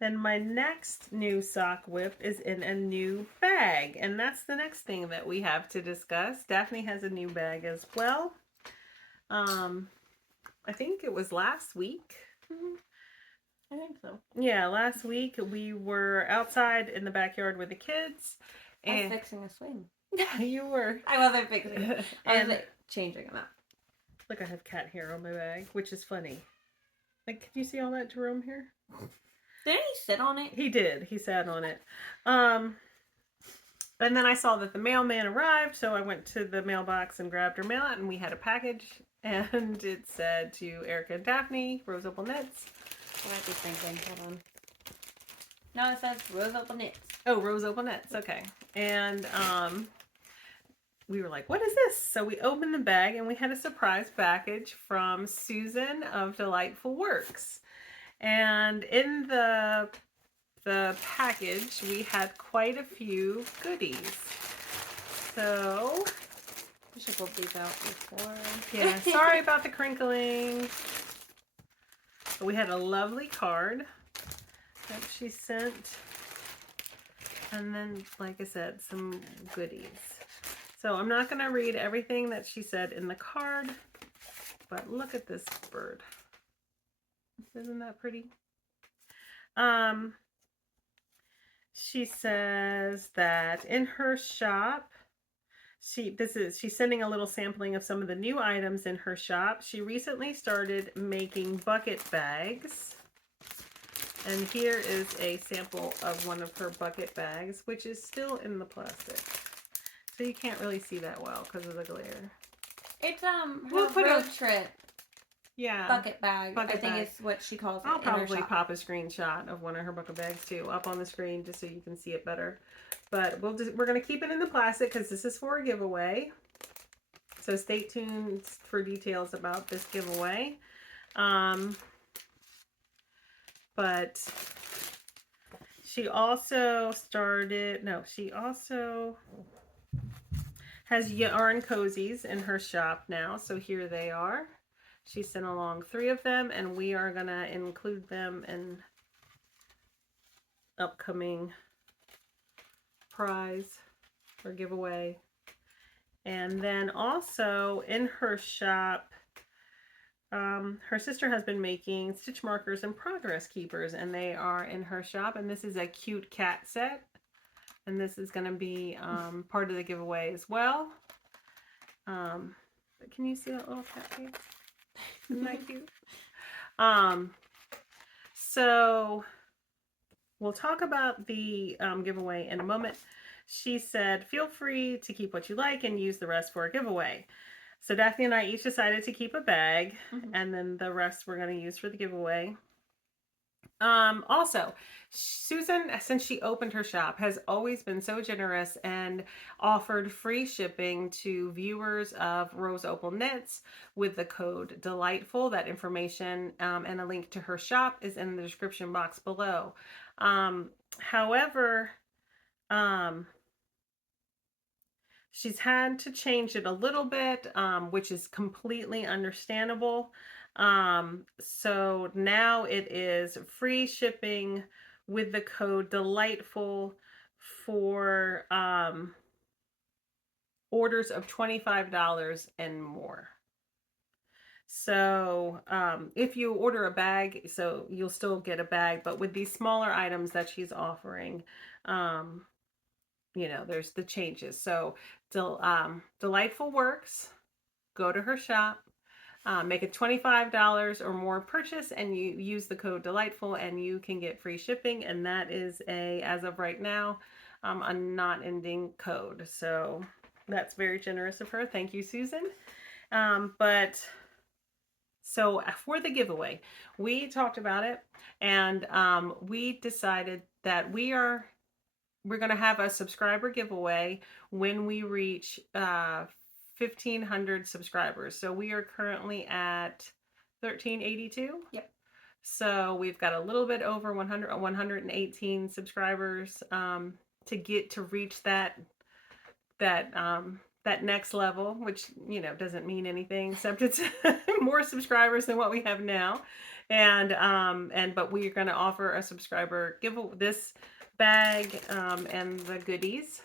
then my next new sock whip is in a new bag. And that's the next thing that we have to discuss. Daphne has a new bag as well. I think it was last week. I think so. Yeah, last week we were outside in the backyard with the kids. I was fixing a swing. You were. I wasn't fixing it. I was changing them out. Look, I have cat hair on my bag, which is funny. Like, can you see all that Jerome hair? Didn't he sit on it? He did. He sat on it. And then I saw that the mailman arrived, so I went to the mailbox and grabbed her mail out, and we had a package, and it said to Erica and Daphne, RoseOpalKnits. I might be thinking. Hold on. No, it says RoseOpalKnits. Oh, RoseOpalKnits. Okay. And we were like, what is this? So we opened the bag and we had a surprise package from Susan of Delightful Works. And in the package, we had quite a few goodies. So I should pull these out before. Yeah, sorry about the crinkling. But we had a lovely card that she sent. And then, like I said, some goodies. So I'm not going to read everything that she said in the card, but look at this bird. Isn't that pretty? She says that in her shop, She's sending a little sampling of some of the new items in her shop. She recently started making bucket bags. And here is a sample of one of her bucket bags, which is still in the plastic. So you can't really see that well because of the glare. It's her road trip. Yeah. Bucket bag. I think is what she calls it. I'll probably pop a screenshot of one of her bucket bags too up on the screen just so you can see it better. But we're going to keep it in the plastic because this is for a giveaway. So stay tuned for details about this giveaway. But she also has yarn cozies in her shop now. So here they are. She sent along 3 of them, and we are going to include them in upcoming prize or giveaway. And then also in her shop, her sister has been making stitch markers and progress keepers, and they are in her shop. And this is a cute cat set, and this is going to be part of the giveaway as well. Can you see that little cat face? Isn't that cute? So we'll talk about the giveaway in a moment. She said, feel free to keep what you like and use the rest for a giveaway. So Daphne and I each decided to keep a bag, and then the rest we're going to use for the giveaway. Also, Susan, since she opened her shop, has always been so generous and offered free shipping to viewers of Rose Opal Knits with the code DELIGHTFUL. That information and a link to her shop is in the description box below. However, she's had to change it a little bit, which is completely understandable. So now it is free shipping with the code DELIGHTFUL for orders of $25 and more. So if you order a bag, so you'll still get a bag, but with these smaller items that she's offering, you know, there's the changes. So Delightful Works, go to her shop, make a $25 or more purchase, and you use the code DELIGHTFUL, and you can get free shipping. And that is as of right now, a not-ending code. So that's very generous of her. Thank you, Susan. So for the giveaway, we talked about it, and we decided that we're going to have a subscriber giveaway when we reach 1,500 subscribers. So we are currently at 1,382. Yep. So we've got a little bit over 118 subscribers to get to reach that next level, which, you know, doesn't mean anything except it's more subscribers than what we have now. But we're going to offer a subscriber giveaway, this bag and the goodies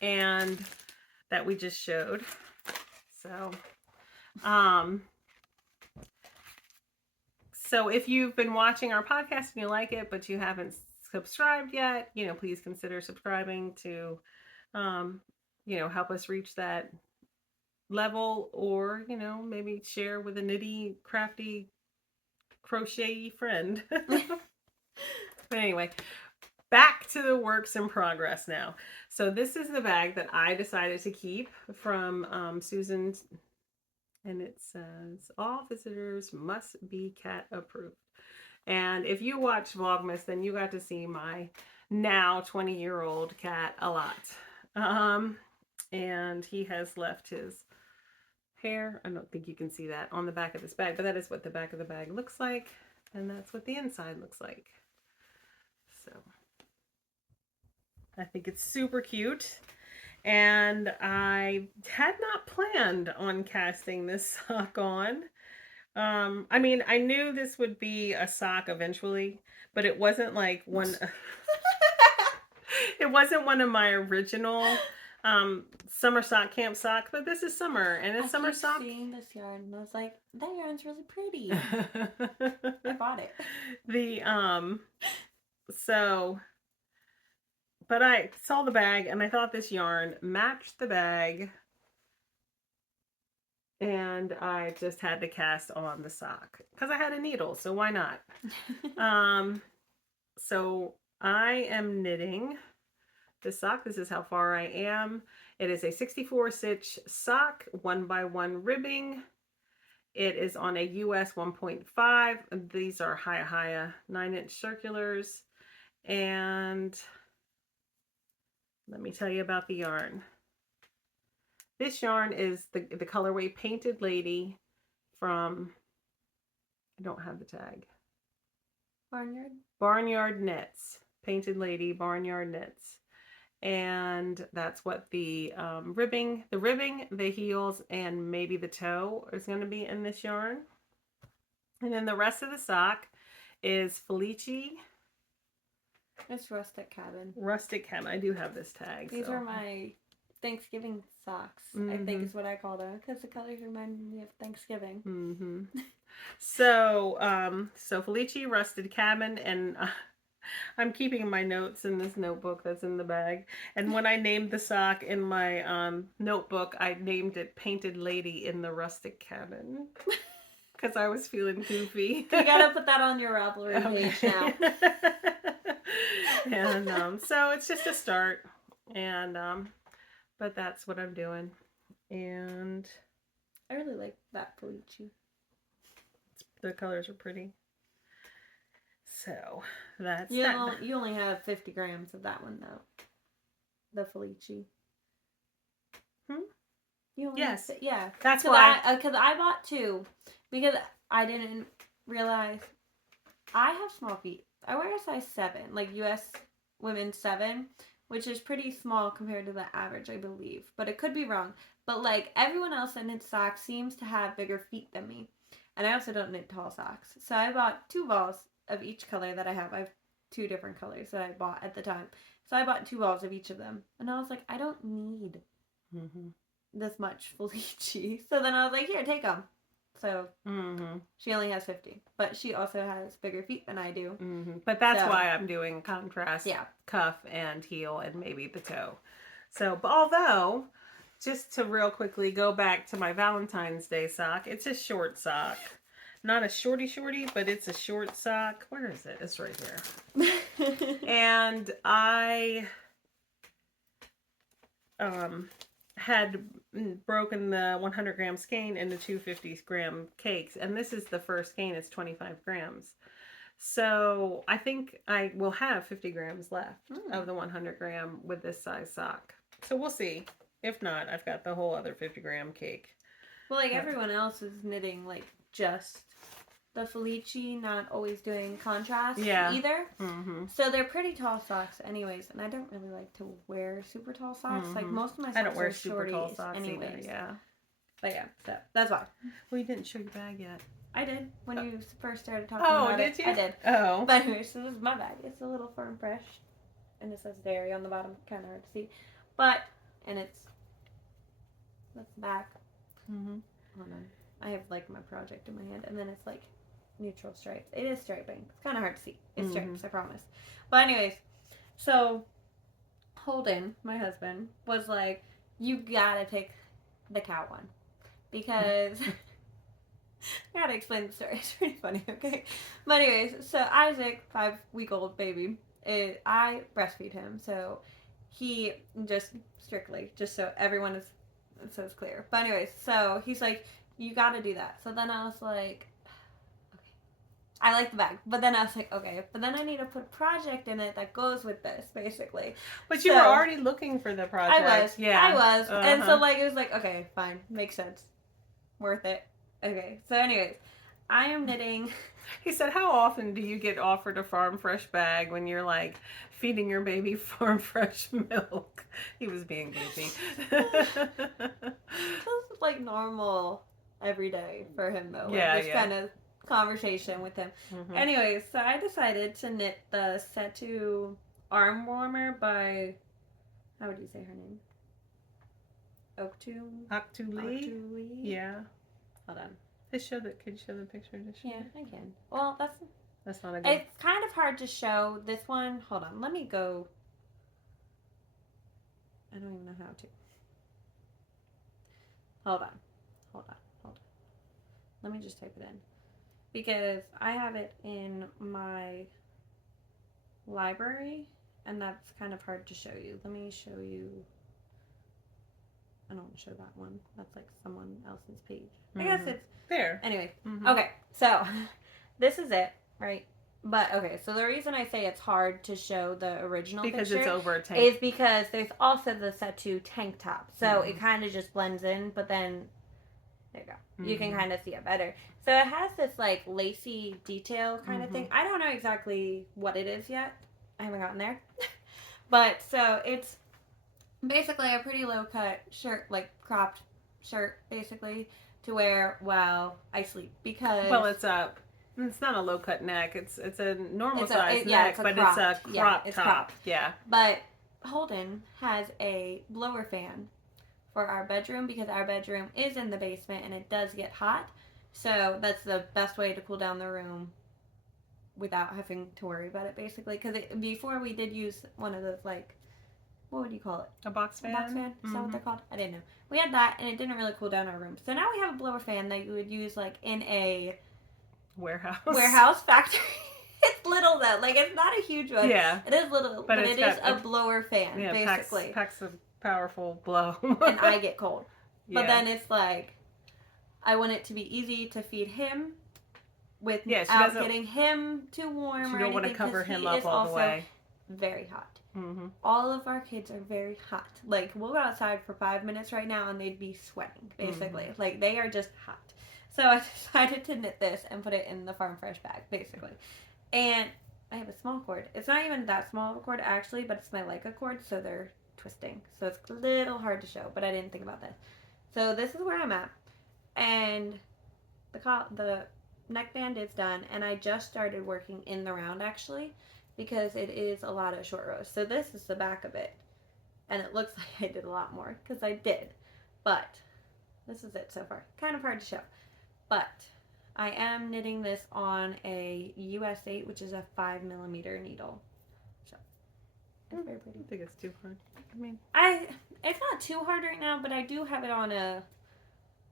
and that we just showed. So so if you've been watching our podcast and you like it but you haven't subscribed yet, you know, please consider subscribing to you know, help us reach that level, or, you know, maybe share with a nitty crafty crochet friend. But anyway, back to the works in progress now. So this is the bag that I decided to keep from Susan's, and it says all visitors must be cat approved. And if you watch Vlogmas, then you got to see my now 20-year-old cat a lot. And he has left his hair, I don't think you can see that on the back of this bag, but that is what the back of the bag looks like, and that's what the inside looks like. So I think it's super cute, and I had not planned on casting this sock on. I mean, I knew this would be a sock eventually, but it wasn't like one it wasn't one of my original summer sock camp socks, but this is summer, and it's summer sock. I keep seeing this yarn, and I was like, that yarn's really pretty. I bought it. So but I saw the bag and I thought this yarn matched the bag. And I just had to cast on the sock because I had a needle, so why not? So I am knitting the sock. This is how far I am. It is a 64 stitch sock, 1x1 ribbing. It is on a US 1.5. These are Haya 9-inch circulars. And let me tell you about the yarn. This yarn is the colorway Painted Lady from, I don't have the tag. Barnyard Knits. Painted Lady Barnyard Knits. And that's what the ribbing, the heels, and maybe the toe is going to be in this yarn. And then the rest of the sock is Felici. It's Rustic Cabin. Rustic Cabin. I do have this tag. These are my Thanksgiving socks, I think is what I call them, because the colors remind me of Thanksgiving. So Felici, Rusted Cabin, and I'm keeping my notes in this notebook that's in the bag. And when I named the sock in my notebook, I named it Painted Lady in the Rustic Cabin. Because I was feeling goofy. You gotta put that on your Ravelry page now. And so it's just a start. And but that's what I'm doing. And I really like that Felici. The colors are pretty. So that's you only have 50 grams of that one though. The Felici. Yes. Yeah. That's why. Because I bought 2 because I didn't realize I have small feet. I wear a size 7, like US women's 7, which is pretty small compared to the average, I believe. But it could be wrong. But like everyone else that knits socks seems to have bigger feet than me. And I also don't knit tall socks. So I bought 2 balls of each color that I have. I have 2 different colors that I bought at the time. So I bought 2 balls of each of them. And I was like, I don't need this much Felici. So then I was like, here, take them. So she only has 50. But she also has bigger feet than I do. But that's why I'm doing contrast cuff and heel and maybe the toe. So, but although, just to real quickly go back to my Valentine's Day sock, it's a short sock. Not a shorty, but it's a short sock. Where is it? It's right here. And I had broken the 100 gram skein into 250 gram cakes. And this is the first skein. It's 25 grams. So I think I will have 50 grams left of the 100 gram with this size sock. So we'll see. If not, I've got the whole other 50 gram cake. Well, like everyone else is knitting like just the Felici, not always doing contrast either. So they're pretty tall socks anyways, and I don't really like to wear super tall socks. Like most of my socks I don't wear are super tall socks anyways. either, But yeah, so that's why. Well, you didn't show your bag yet. I did when you first started talking about it. Oh, did you? I did. Oh. But anyways, so this is my bag. It's a little firm fresh, and it says dairy on the bottom. Kind of hard to see, but that's the back. Hold on. I have like my project in my hand, and then it's like neutral stripes. It is striping. It's kind of hard to see. It's stripes, I promise. But anyways, so Holden, my husband, was like, you gotta pick the cow one. Because I gotta explain the story. It's pretty funny, okay? But anyways, so Isaac, 5-week-old baby, I breastfeed him. So he just strictly, just so everyone is so it's clear. But anyways, so he's like, you gotta do that. So then I was like, okay. I like the bag. But then I was like, okay. But then I need to put a project in it that goes with this, basically. But you were already looking for the project. I was. Yeah. I was. And so like it was like, okay, fine. Makes sense. Worth it. Okay. So anyways, I am knitting. He said, how often do you get offered a Farm Fresh bag when you're like feeding your baby Farm Fresh milk? He was being goofy. This is like normal every day for him though. Like this kind of conversation with him. Anyways, so I decided to knit the Setu arm warmer by, how would you say her name? Octuli? Yeah. Hold on. Could you show the picture? Yeah, I can. Well, that's not a good. It's kind of hard to show this one. Hold on, let me go. I don't even know how to. Hold on. Hold on. Hold on. Let me just type it in. Because I have it in my library, and that's kind of hard to show you. Let me show you. I don't want to show that one. That's like someone else's page. I guess it's there. Anyway, okay, so this is it, right? But okay, so the reason I say it's hard to show the original because picture it's over a tank is because there's also the Satu tank top, so it kind of just blends in. But then there you go, you can kind of see it better. So it has this like lacy detail kind of thing. I don't know exactly what it is yet. I haven't gotten there, but so it's basically a pretty low cut shirt, like cropped shirt, basically to wear while I sleep because it's not a low cut neck. It's a normal size neck, it's but cropped, it's a crop top. Yeah. But Holden has a blower fan for our bedroom because our bedroom is in the basement and it does get hot. So that's the best way to cool down the room without having to worry about it, basically. Because before we did use one of those, like, what would you call it? A box fan? A box fan? Is that what they're called? I didn't know. We had that, and it didn't really cool down our room. So now we have a blower fan that you would use, like, in a warehouse factory. It's little, though. Like, it's not a huge one. Yeah. It is little, but it is a blower fan, basically. Packs a powerful blow. And I get cold. Yeah. But then it's like, I want it to be easy to feed him without getting him too warm or anything. You don't want to cover him up all the way. Very hot. All of our kids are very hot. Like, we'll go outside for 5 minutes right now and they'd be sweating, basically. Like, they are just hot. So I decided to knit this and put it in the Farm Fresh bag, basically. And I have a small cord. It's not even that small of a cord, actually, but it's my Leica cord, so they're twisting. So it's a little hard to show, but I didn't think about this. So this is where I'm at. And the neckband is done, and I just started working in the round, actually, because it is a lot of short rows. So this is the back of it, and it looks like I did a lot more, because I did. But this is it so far. Kind of hard to show. But I am knitting this on a US 8, which is a 5mm needle. So it's very pretty. I think it's too hard. I mean, it's not too hard right now, but I do have it on a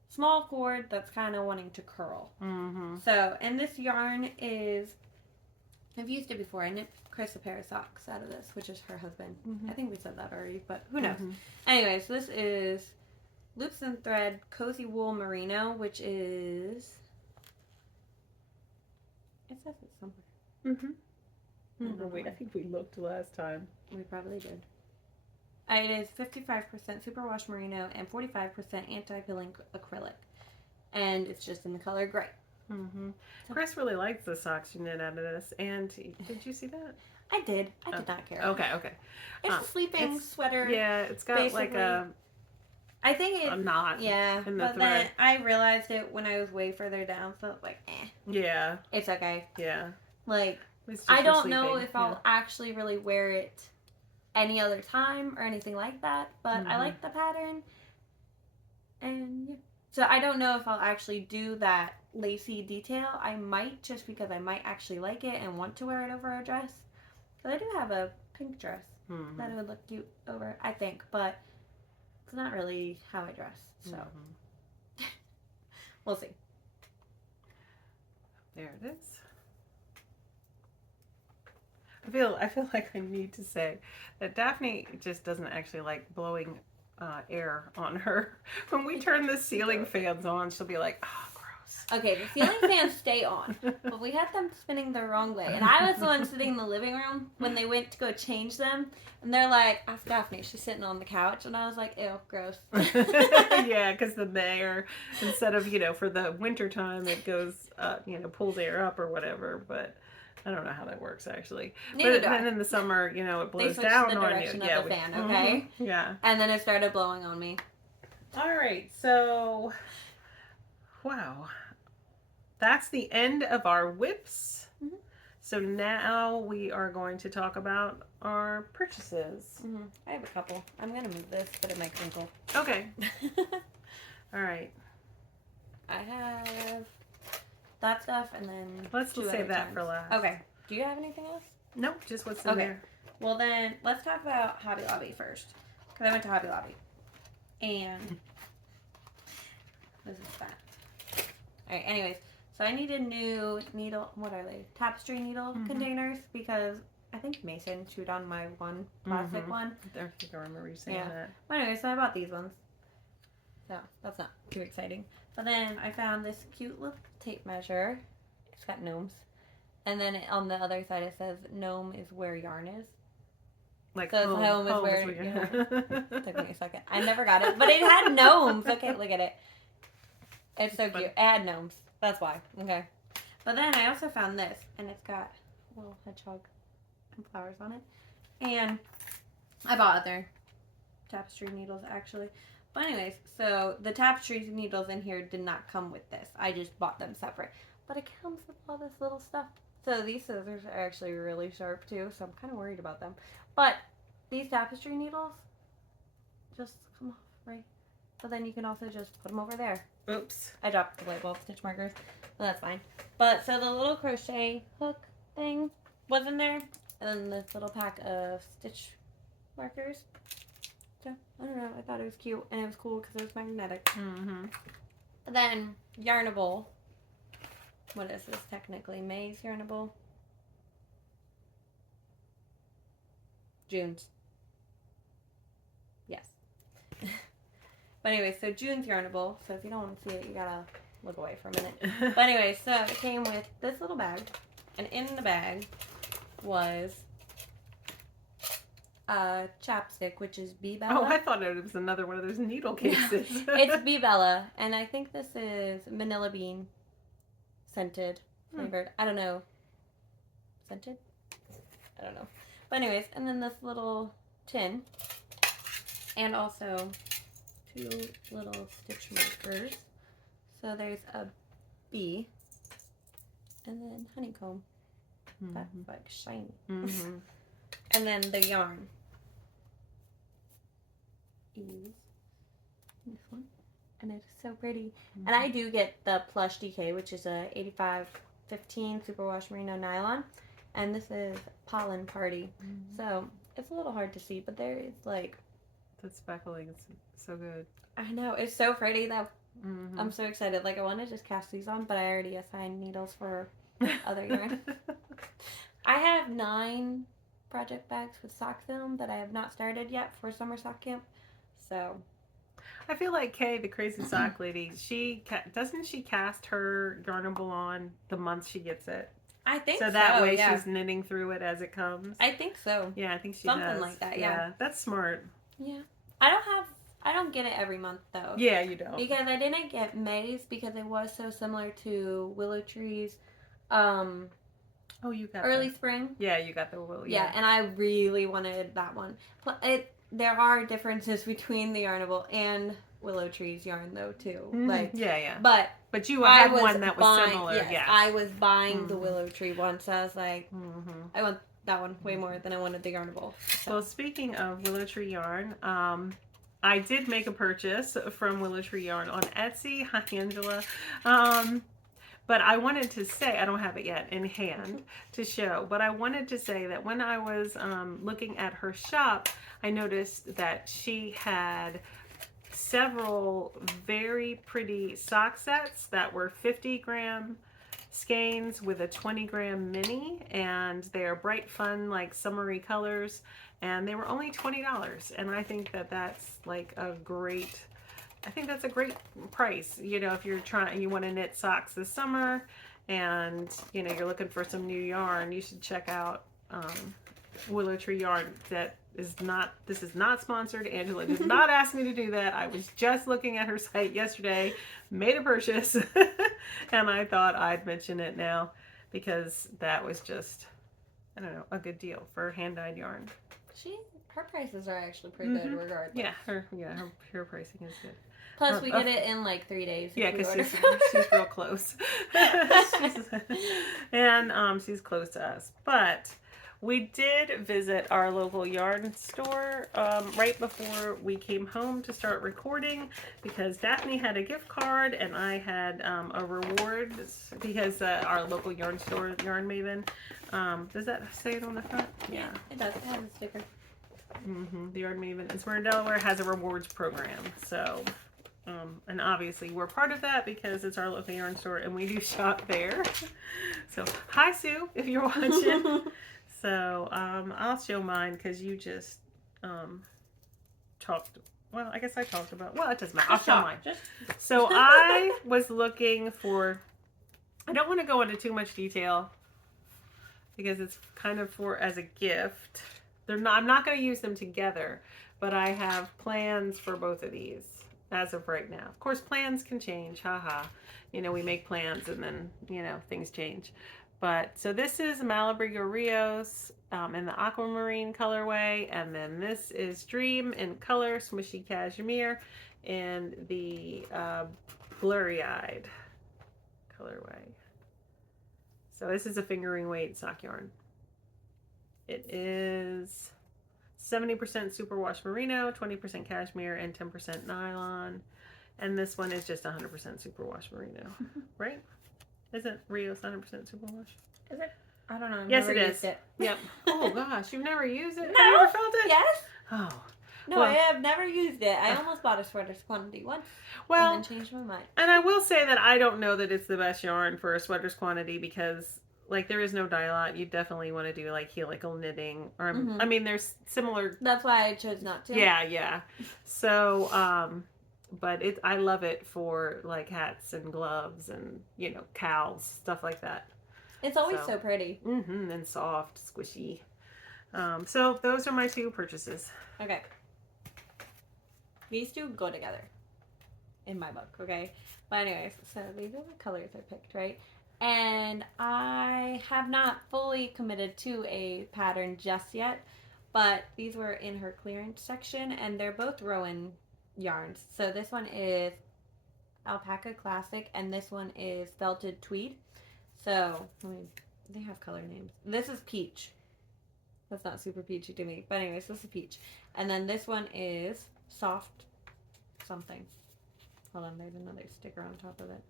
small cord that's kind of wanting to curl. So, and this yarn is, I've used it before. I knit Chris a pair of socks out of this, which is her husband. I think we said that already, but who knows. Anyways, this is Loops and Thread Cozy Wool Merino, which is, it says it somewhere. I think we looked last time. We probably did. It is 55% superwash merino and 45% anti-pilling acrylic. And it's just in the color gray. So, Chris really likes the socks you knit out of this. And did you see that? I did. I did not care. Okay. It's a sleeping sweater. Yeah, it's got basically like I think a knot. Yeah, in the but thread. then I realized it when I was way further down, so I was like, Yeah. It's okay. Yeah. Like, I don't know if I'll actually really wear it any other time or anything like that, but I like the pattern. And yeah. So I don't know if I'll actually do that lacy detail. I might, just because I might actually like it and want to wear it over a dress. Because I do have a pink dress that it would look cute over, I think, but it's not really how I dress, so we'll see. There it is. I feel like I need to say that Daphne just doesn't actually like blowing air on her. When we turn the ceiling fans on, she'll be like, oh, gross. Okay, the ceiling fans stay on, but we had them spinning the wrong way. And I was the one sitting in the living room when they went to go change them. And they're like, ask Daphne, she's sitting on the couch. And I was like, ew, gross. Yeah, because the air, instead of, for the winter time, it goes, pulls air up or whatever. But I don't know how that works, actually. Neither but then in the summer, it blows they down the on you. direction of the fan, okay? Yeah. And then it started blowing on me. All right, so, wow. That's the end of our whips. So now we are going to talk about our purchases. I have a couple. I'm going to move this, but it might crinkle. Okay. All right. I have that stuff, and then let's save that for last. Okay. Do you have anything else? Nope, just what's in there. Well, then let's talk about Hobby Lobby first, because I went to Hobby Lobby. And this is that. Alright, anyways. So I need a new needle, what are they? Tapestry needle containers, because I think Mason chewed on my one plastic one. I think I remember you saying that. Well, anyway, so I bought these ones. So that's not too exciting. But then I found this cute little tape measure. It's got gnomes. And then on the other side it says gnome is where yarn is. Like so home is where It took me a second. I never got it. But it had gnomes. Okay, look at it. It's so cute. It had gnomes. That's why. Okay. But then I also found this, and it's got a little hedgehog and flowers on it. And I bought other tapestry needles, actually. But anyways, so the tapestry needles in here did not come with this. I just bought them separate. But it comes with all this little stuff. So these scissors are actually really sharp, too, so I'm kind of worried about them. But these tapestry needles just come off, right? So then you can also just put them over there. Oops. I dropped the label of stitch markers, but that's fine. But so the little crochet hook thing was in there, and then this little pack of stitch markers. So I don't know, I thought it was cute, and it was cool because it was magnetic. Mm-hmm. Then Yarnable. What is this technically? May's Yarnable? June's. Yes. But anyway, so June's Yarnable. So if you don't want to see it, you gotta look away for a minute. But anyway, so it came with this little bag. And in the bag was chapstick, which is Bee Bella. Oh, I thought it was another one of those needle cases. It's Bee Bella. And I think this is vanilla bean scented flavored. I don't know. Scented? I don't know. But anyways, and then this little tin. And also 2 little stitch markers. So there's a bee. And then honeycomb. That's like shiny. And then the yarn is this one. And it's so pretty. And I do get the plush DK, which is a 85-15 superwash merino nylon. And this is Pollen Party. So it's a little hard to see, but there is like... That speckling is so good. I know. It's so pretty though. I'm so excited. Like I want to just cast these on, but I already assigned needles for other yarn. I have 9 project bags with sock film that I have not started yet for summer sock camp. So... I feel like Kay, the crazy sock lady, doesn't she cast her Yarnable on the month she gets it? I think so. So that way she's knitting through it as it comes. I think so. Yeah, I think she Something does. like that, yeah. That's smart. Yeah. I don't get it every month though. Yeah, you don't. Because I didn't get May's because it was so similar to Willow Tree's oh, you got early spring. Yeah, you got the Willow. Yeah, and I really wanted that one. There are differences between the Yarnable and Willow Tree's yarn though too. Like But you had one that was similar. Yes, yes. I was buying the Willow Tree one, so I was like, I want that one way more than I wanted the Yarnable. So. Well, speaking of Willow Tree yarn, I did make a purchase from Willow Tree yarn on Etsy. Hi, Angela. But I wanted to say, I don't have it yet in hand to show, but I wanted to say that when I was looking at her shop, I noticed that she had several very pretty sock sets that were 50-gram skeins with a 20-gram mini, and they're bright, fun, like summery colors, and they were only $20, and I think that that's like a great... I think that's a great price, you know, if you're you want to knit socks this summer and, you know, you're looking for some new yarn, you should check out Willow Tree yarn. This is not sponsored. Angela did not ask me to do that. I was just looking at her site yesterday, made a purchase, and I thought I'd mention it now because that was just, I don't know, a good deal for hand-dyed yarn. Her prices are actually pretty good regardless. Yeah, her pricing is good. Plus, we get it in like 3 days. Yeah, because she's real close. And she's close to us. But we did visit our local yarn store right before we came home to start recording because Daphne had a gift card and I had a reward because our local yarn store, Yarn Maven, does that say it on the front? Yeah, it does. It has a sticker. The Yarn Maven. It's where Delaware has a rewards program. So, and obviously we're part of that because it's our local yarn store and we do shop there. So, hi Sue, if you're watching. So, I'll show mine because you just talked. Well, I guess I talked about. Well, it doesn't matter. I'll show mine. So I was looking for. I don't want to go into too much detail because it's kind of for as a gift. They're not. I'm not going to use them together, but I have plans for both of these as of right now. Of course, plans can change. Haha. You know, we make plans and then things change. But so this is Malabrigo Rios in the aquamarine colorway, and then this is Dream in color smushy cashmere in the blurry eyed colorway. So this is a fingering weight sock yarn. It is 70% superwash merino, 20% cashmere, and 10% nylon. And this one is just 100% superwash merino, right? Isn't Rios 100% superwash? Is it? I don't know. I've yes, never it used is. It. Yep. Oh gosh, you've never used it? No. Have you ever felt it? Yes. Oh. No, I have never used it. I almost bought a sweater's quantity once. Well, and then changed my mind. And I will say that I don't know that it's the best yarn for a sweater's quantity because like there is no dye lot. You definitely want to do like helical knitting or I mean there's similar. That's why I chose not to. Yeah. So but I love it for like hats and gloves and cowls, stuff like that. It's always so pretty. And soft, squishy. So those are my two purchases. Okay. These two go together in my book, okay? But anyways, so these are the colors I picked, right? And I have not fully committed to a pattern just yet, but these were in her clearance section, and they're both Rowan yarns. So this one is Alpaca Classic, and this one is Felted Tweed. So, they have color names. This is Peach. That's not super peachy to me. But anyways, this is Peach. And then this one is Soft something. Hold on, there's another sticker on top of it.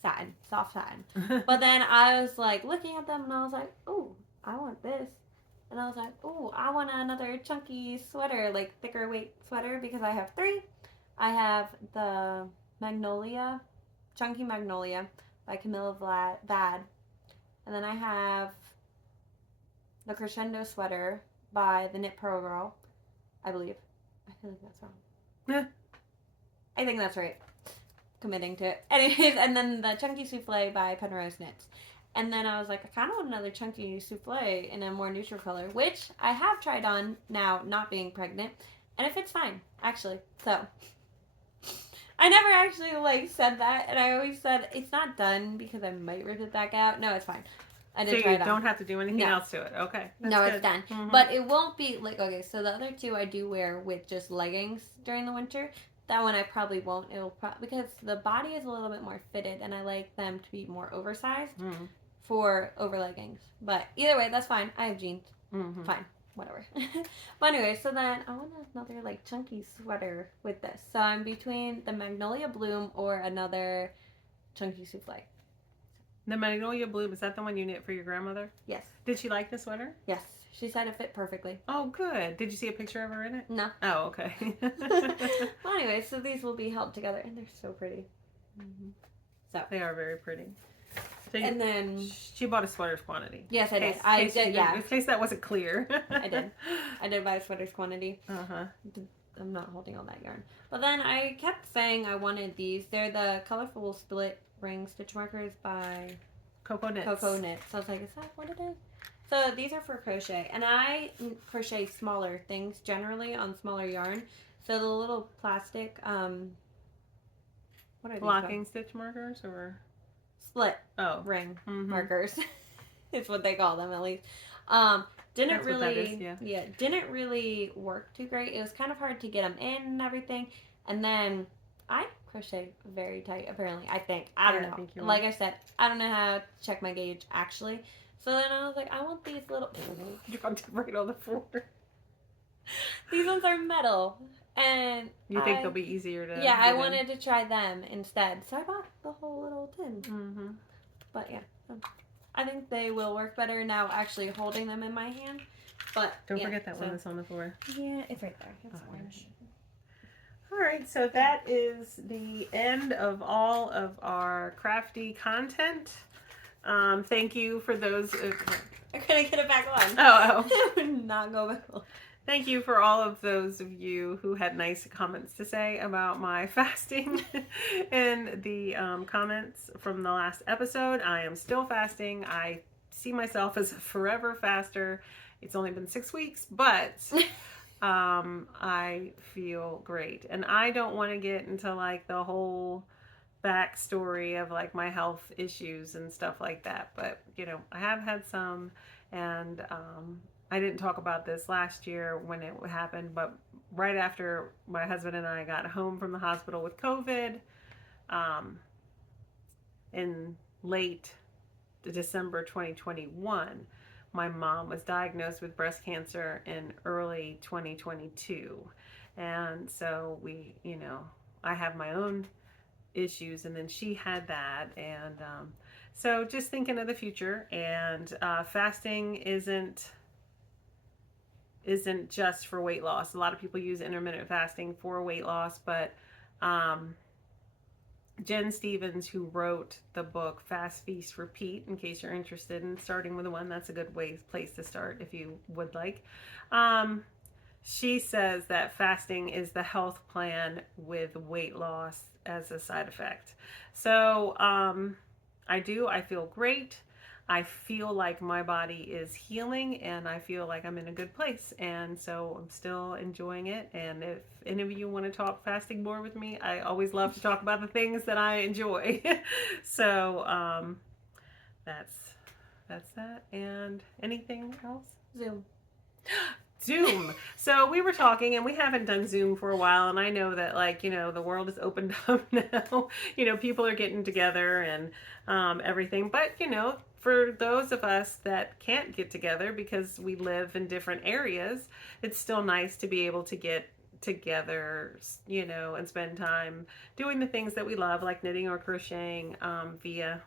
Satin. Soft satin. But then I was like looking at them and I was like, oh, I want this. And I was like, oh, I want another chunky sweater, like thicker weight sweater, because I have three. I have the Magnolia, Chunky Magnolia by Camilla Vad. And then I have the Crescendo Sweater by the Knit Pro Girl, I believe. I feel like that's wrong. Yeah. I think that's right. Committing to it. Anyways, and then the Chunky Soufflé by Penrose Knits. And then I was like, I kind of want another chunky souffle in a more neutral color, which I have tried on now, not being pregnant, and it fits fine, actually. So, I never actually, said that, and I always said, it's not done because I might rip it back out. No, it's fine. I did try it on. So you don't have to do anything else to it. Okay. No, it's done. But it won't be, okay, so the other two I do wear with just leggings during the winter. That one I probably won't. Because the body is a little bit more fitted, and I like them to be more oversized. For over leggings. But either way, that's fine. I have jeans. Fine. Whatever. But anyway, so then I want another chunky sweater with this. So I'm between the Magnolia Bloom or another chunky souffle. The Magnolia Bloom, is that the one you knit for your grandmother? Yes. Did she like the sweater? Yes. She said it fit perfectly. Oh, good. Did you see a picture of her in it? No. Oh, okay. Well, anyway, so these will be held together, and they're so pretty. So they are very pretty. So and then she bought a sweater's quantity. Yes, I did. I did. Yeah. In case that wasn't clear. I did. I did buy a sweater's quantity. I'm not holding all that yarn. But then I kept saying I wanted these. They're the colorful split ring stitch markers by Coco Knits. Coco Knits. So I was like, is that what it is? So these are for crochet, and I crochet smaller things generally on smaller yarn. So the little plastic, what are these blocking called? stitch markers or split ring markers. Is what they call them at least. Didn't That's really, what that is, didn't really work too great. It was kind of hard to get them in and everything. And then I crochet very tight. Apparently, I think I don't know. Like I said, I don't know how to check my gauge actually. So then I was like, I want these little. You got to right on the floor. These ones are metal, and you think they'll be easier to? Yeah, I wanted to try them instead, so I bought the whole little tin. But yeah, I think they will work better now. Actually, holding them in my hand, But Don't forget that one that's on the floor. Yeah, it's right there. It's gosh. All right, so that is the end of all of our crafty content. Thank you for those. I couldn't get it back on. Oh. It would not go back on. Thank you for all of those of you who had nice comments to say about my fasting in the comments from the last episode. I am still fasting. I see myself as a forever faster. It's only been 6 weeks, but I feel great. And I don't want to get into like the whole backstory of like my health issues and stuff like that. But, you know, I have had some, and I didn't talk about this last year when it happened, but right after my husband and I got home from the hospital with COVID, in late December 2021, my mom was diagnosed with breast cancer in early 2022. And so we, you know, I have my own issues, and then she had that. And so just thinking of the future, and fasting isn't just for weight loss. A lot of people use intermittent fasting for weight loss, but Jen Stevens, who wrote the book Fast, Feast, Repeat, in case you're interested in starting with one, that's a good place to start if you would like. She says that fasting is the health plan with weight loss as a side effect. So I feel great. I feel like my body is healing, and I feel like I'm in a good place. And so I'm still enjoying it. And if any of you want to talk fasting more with me, I always love to talk about the things that I enjoy. So that's that. And anything else? Zoom. So we were talking, and we haven't done Zoom for a while, and I know that, like, you know, the world is opened up now. You know, people are getting together and everything. But, you know, for those of us that can't get together because we live in different areas, it's still nice to be able to get together, you know, and spend time doing the things that we love, like knitting or crocheting via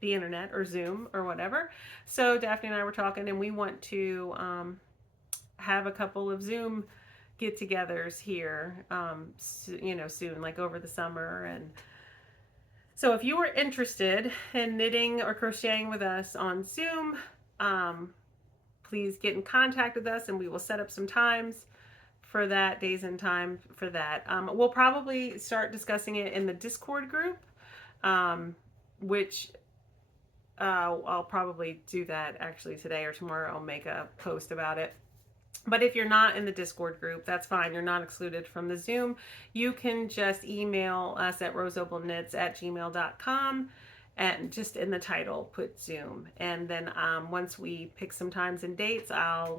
the internet or Zoom or whatever. So Daphne and I were talking, and we want to have a couple of Zoom get-togethers here, you know, soon, like over the summer. And so if you are interested in knitting or crocheting with us on Zoom, please get in contact with us, and we will set up some times for that, days and time for that. We'll probably start discussing it in the Discord group, which I'll probably do that actually today or tomorrow. I'll make a post about it. But if you're not in the Discord group, that's fine. You're not excluded from the Zoom. You can just email us at roseopalknits@gmail.com, and just in the title, put Zoom. And then once we pick some times and dates, I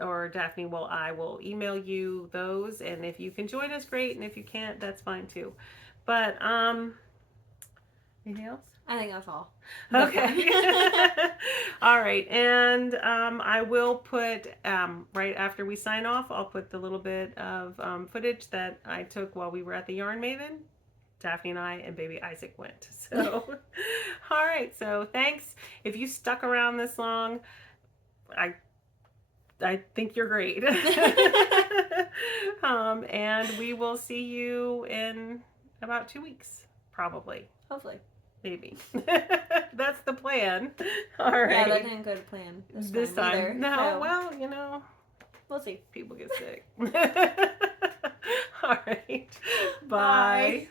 will email you those. And if you can join us, great. And if you can't, that's fine too. But anything else? I think that's all. Okay. All right. And I will put, right after we sign off, I'll put the little bit of footage that I took while we were at the Yarn Maven. Daphne and I and baby Isaac went. So, all right. So thanks. If you stuck around this long, I think you're great. And we will see you in about 2 weeks, probably. Hopefully. Maybe. That's the plan. All right. Yeah, that didn't go to plan this time either. No, well, you know. We'll see. People get sick. All right. Bye.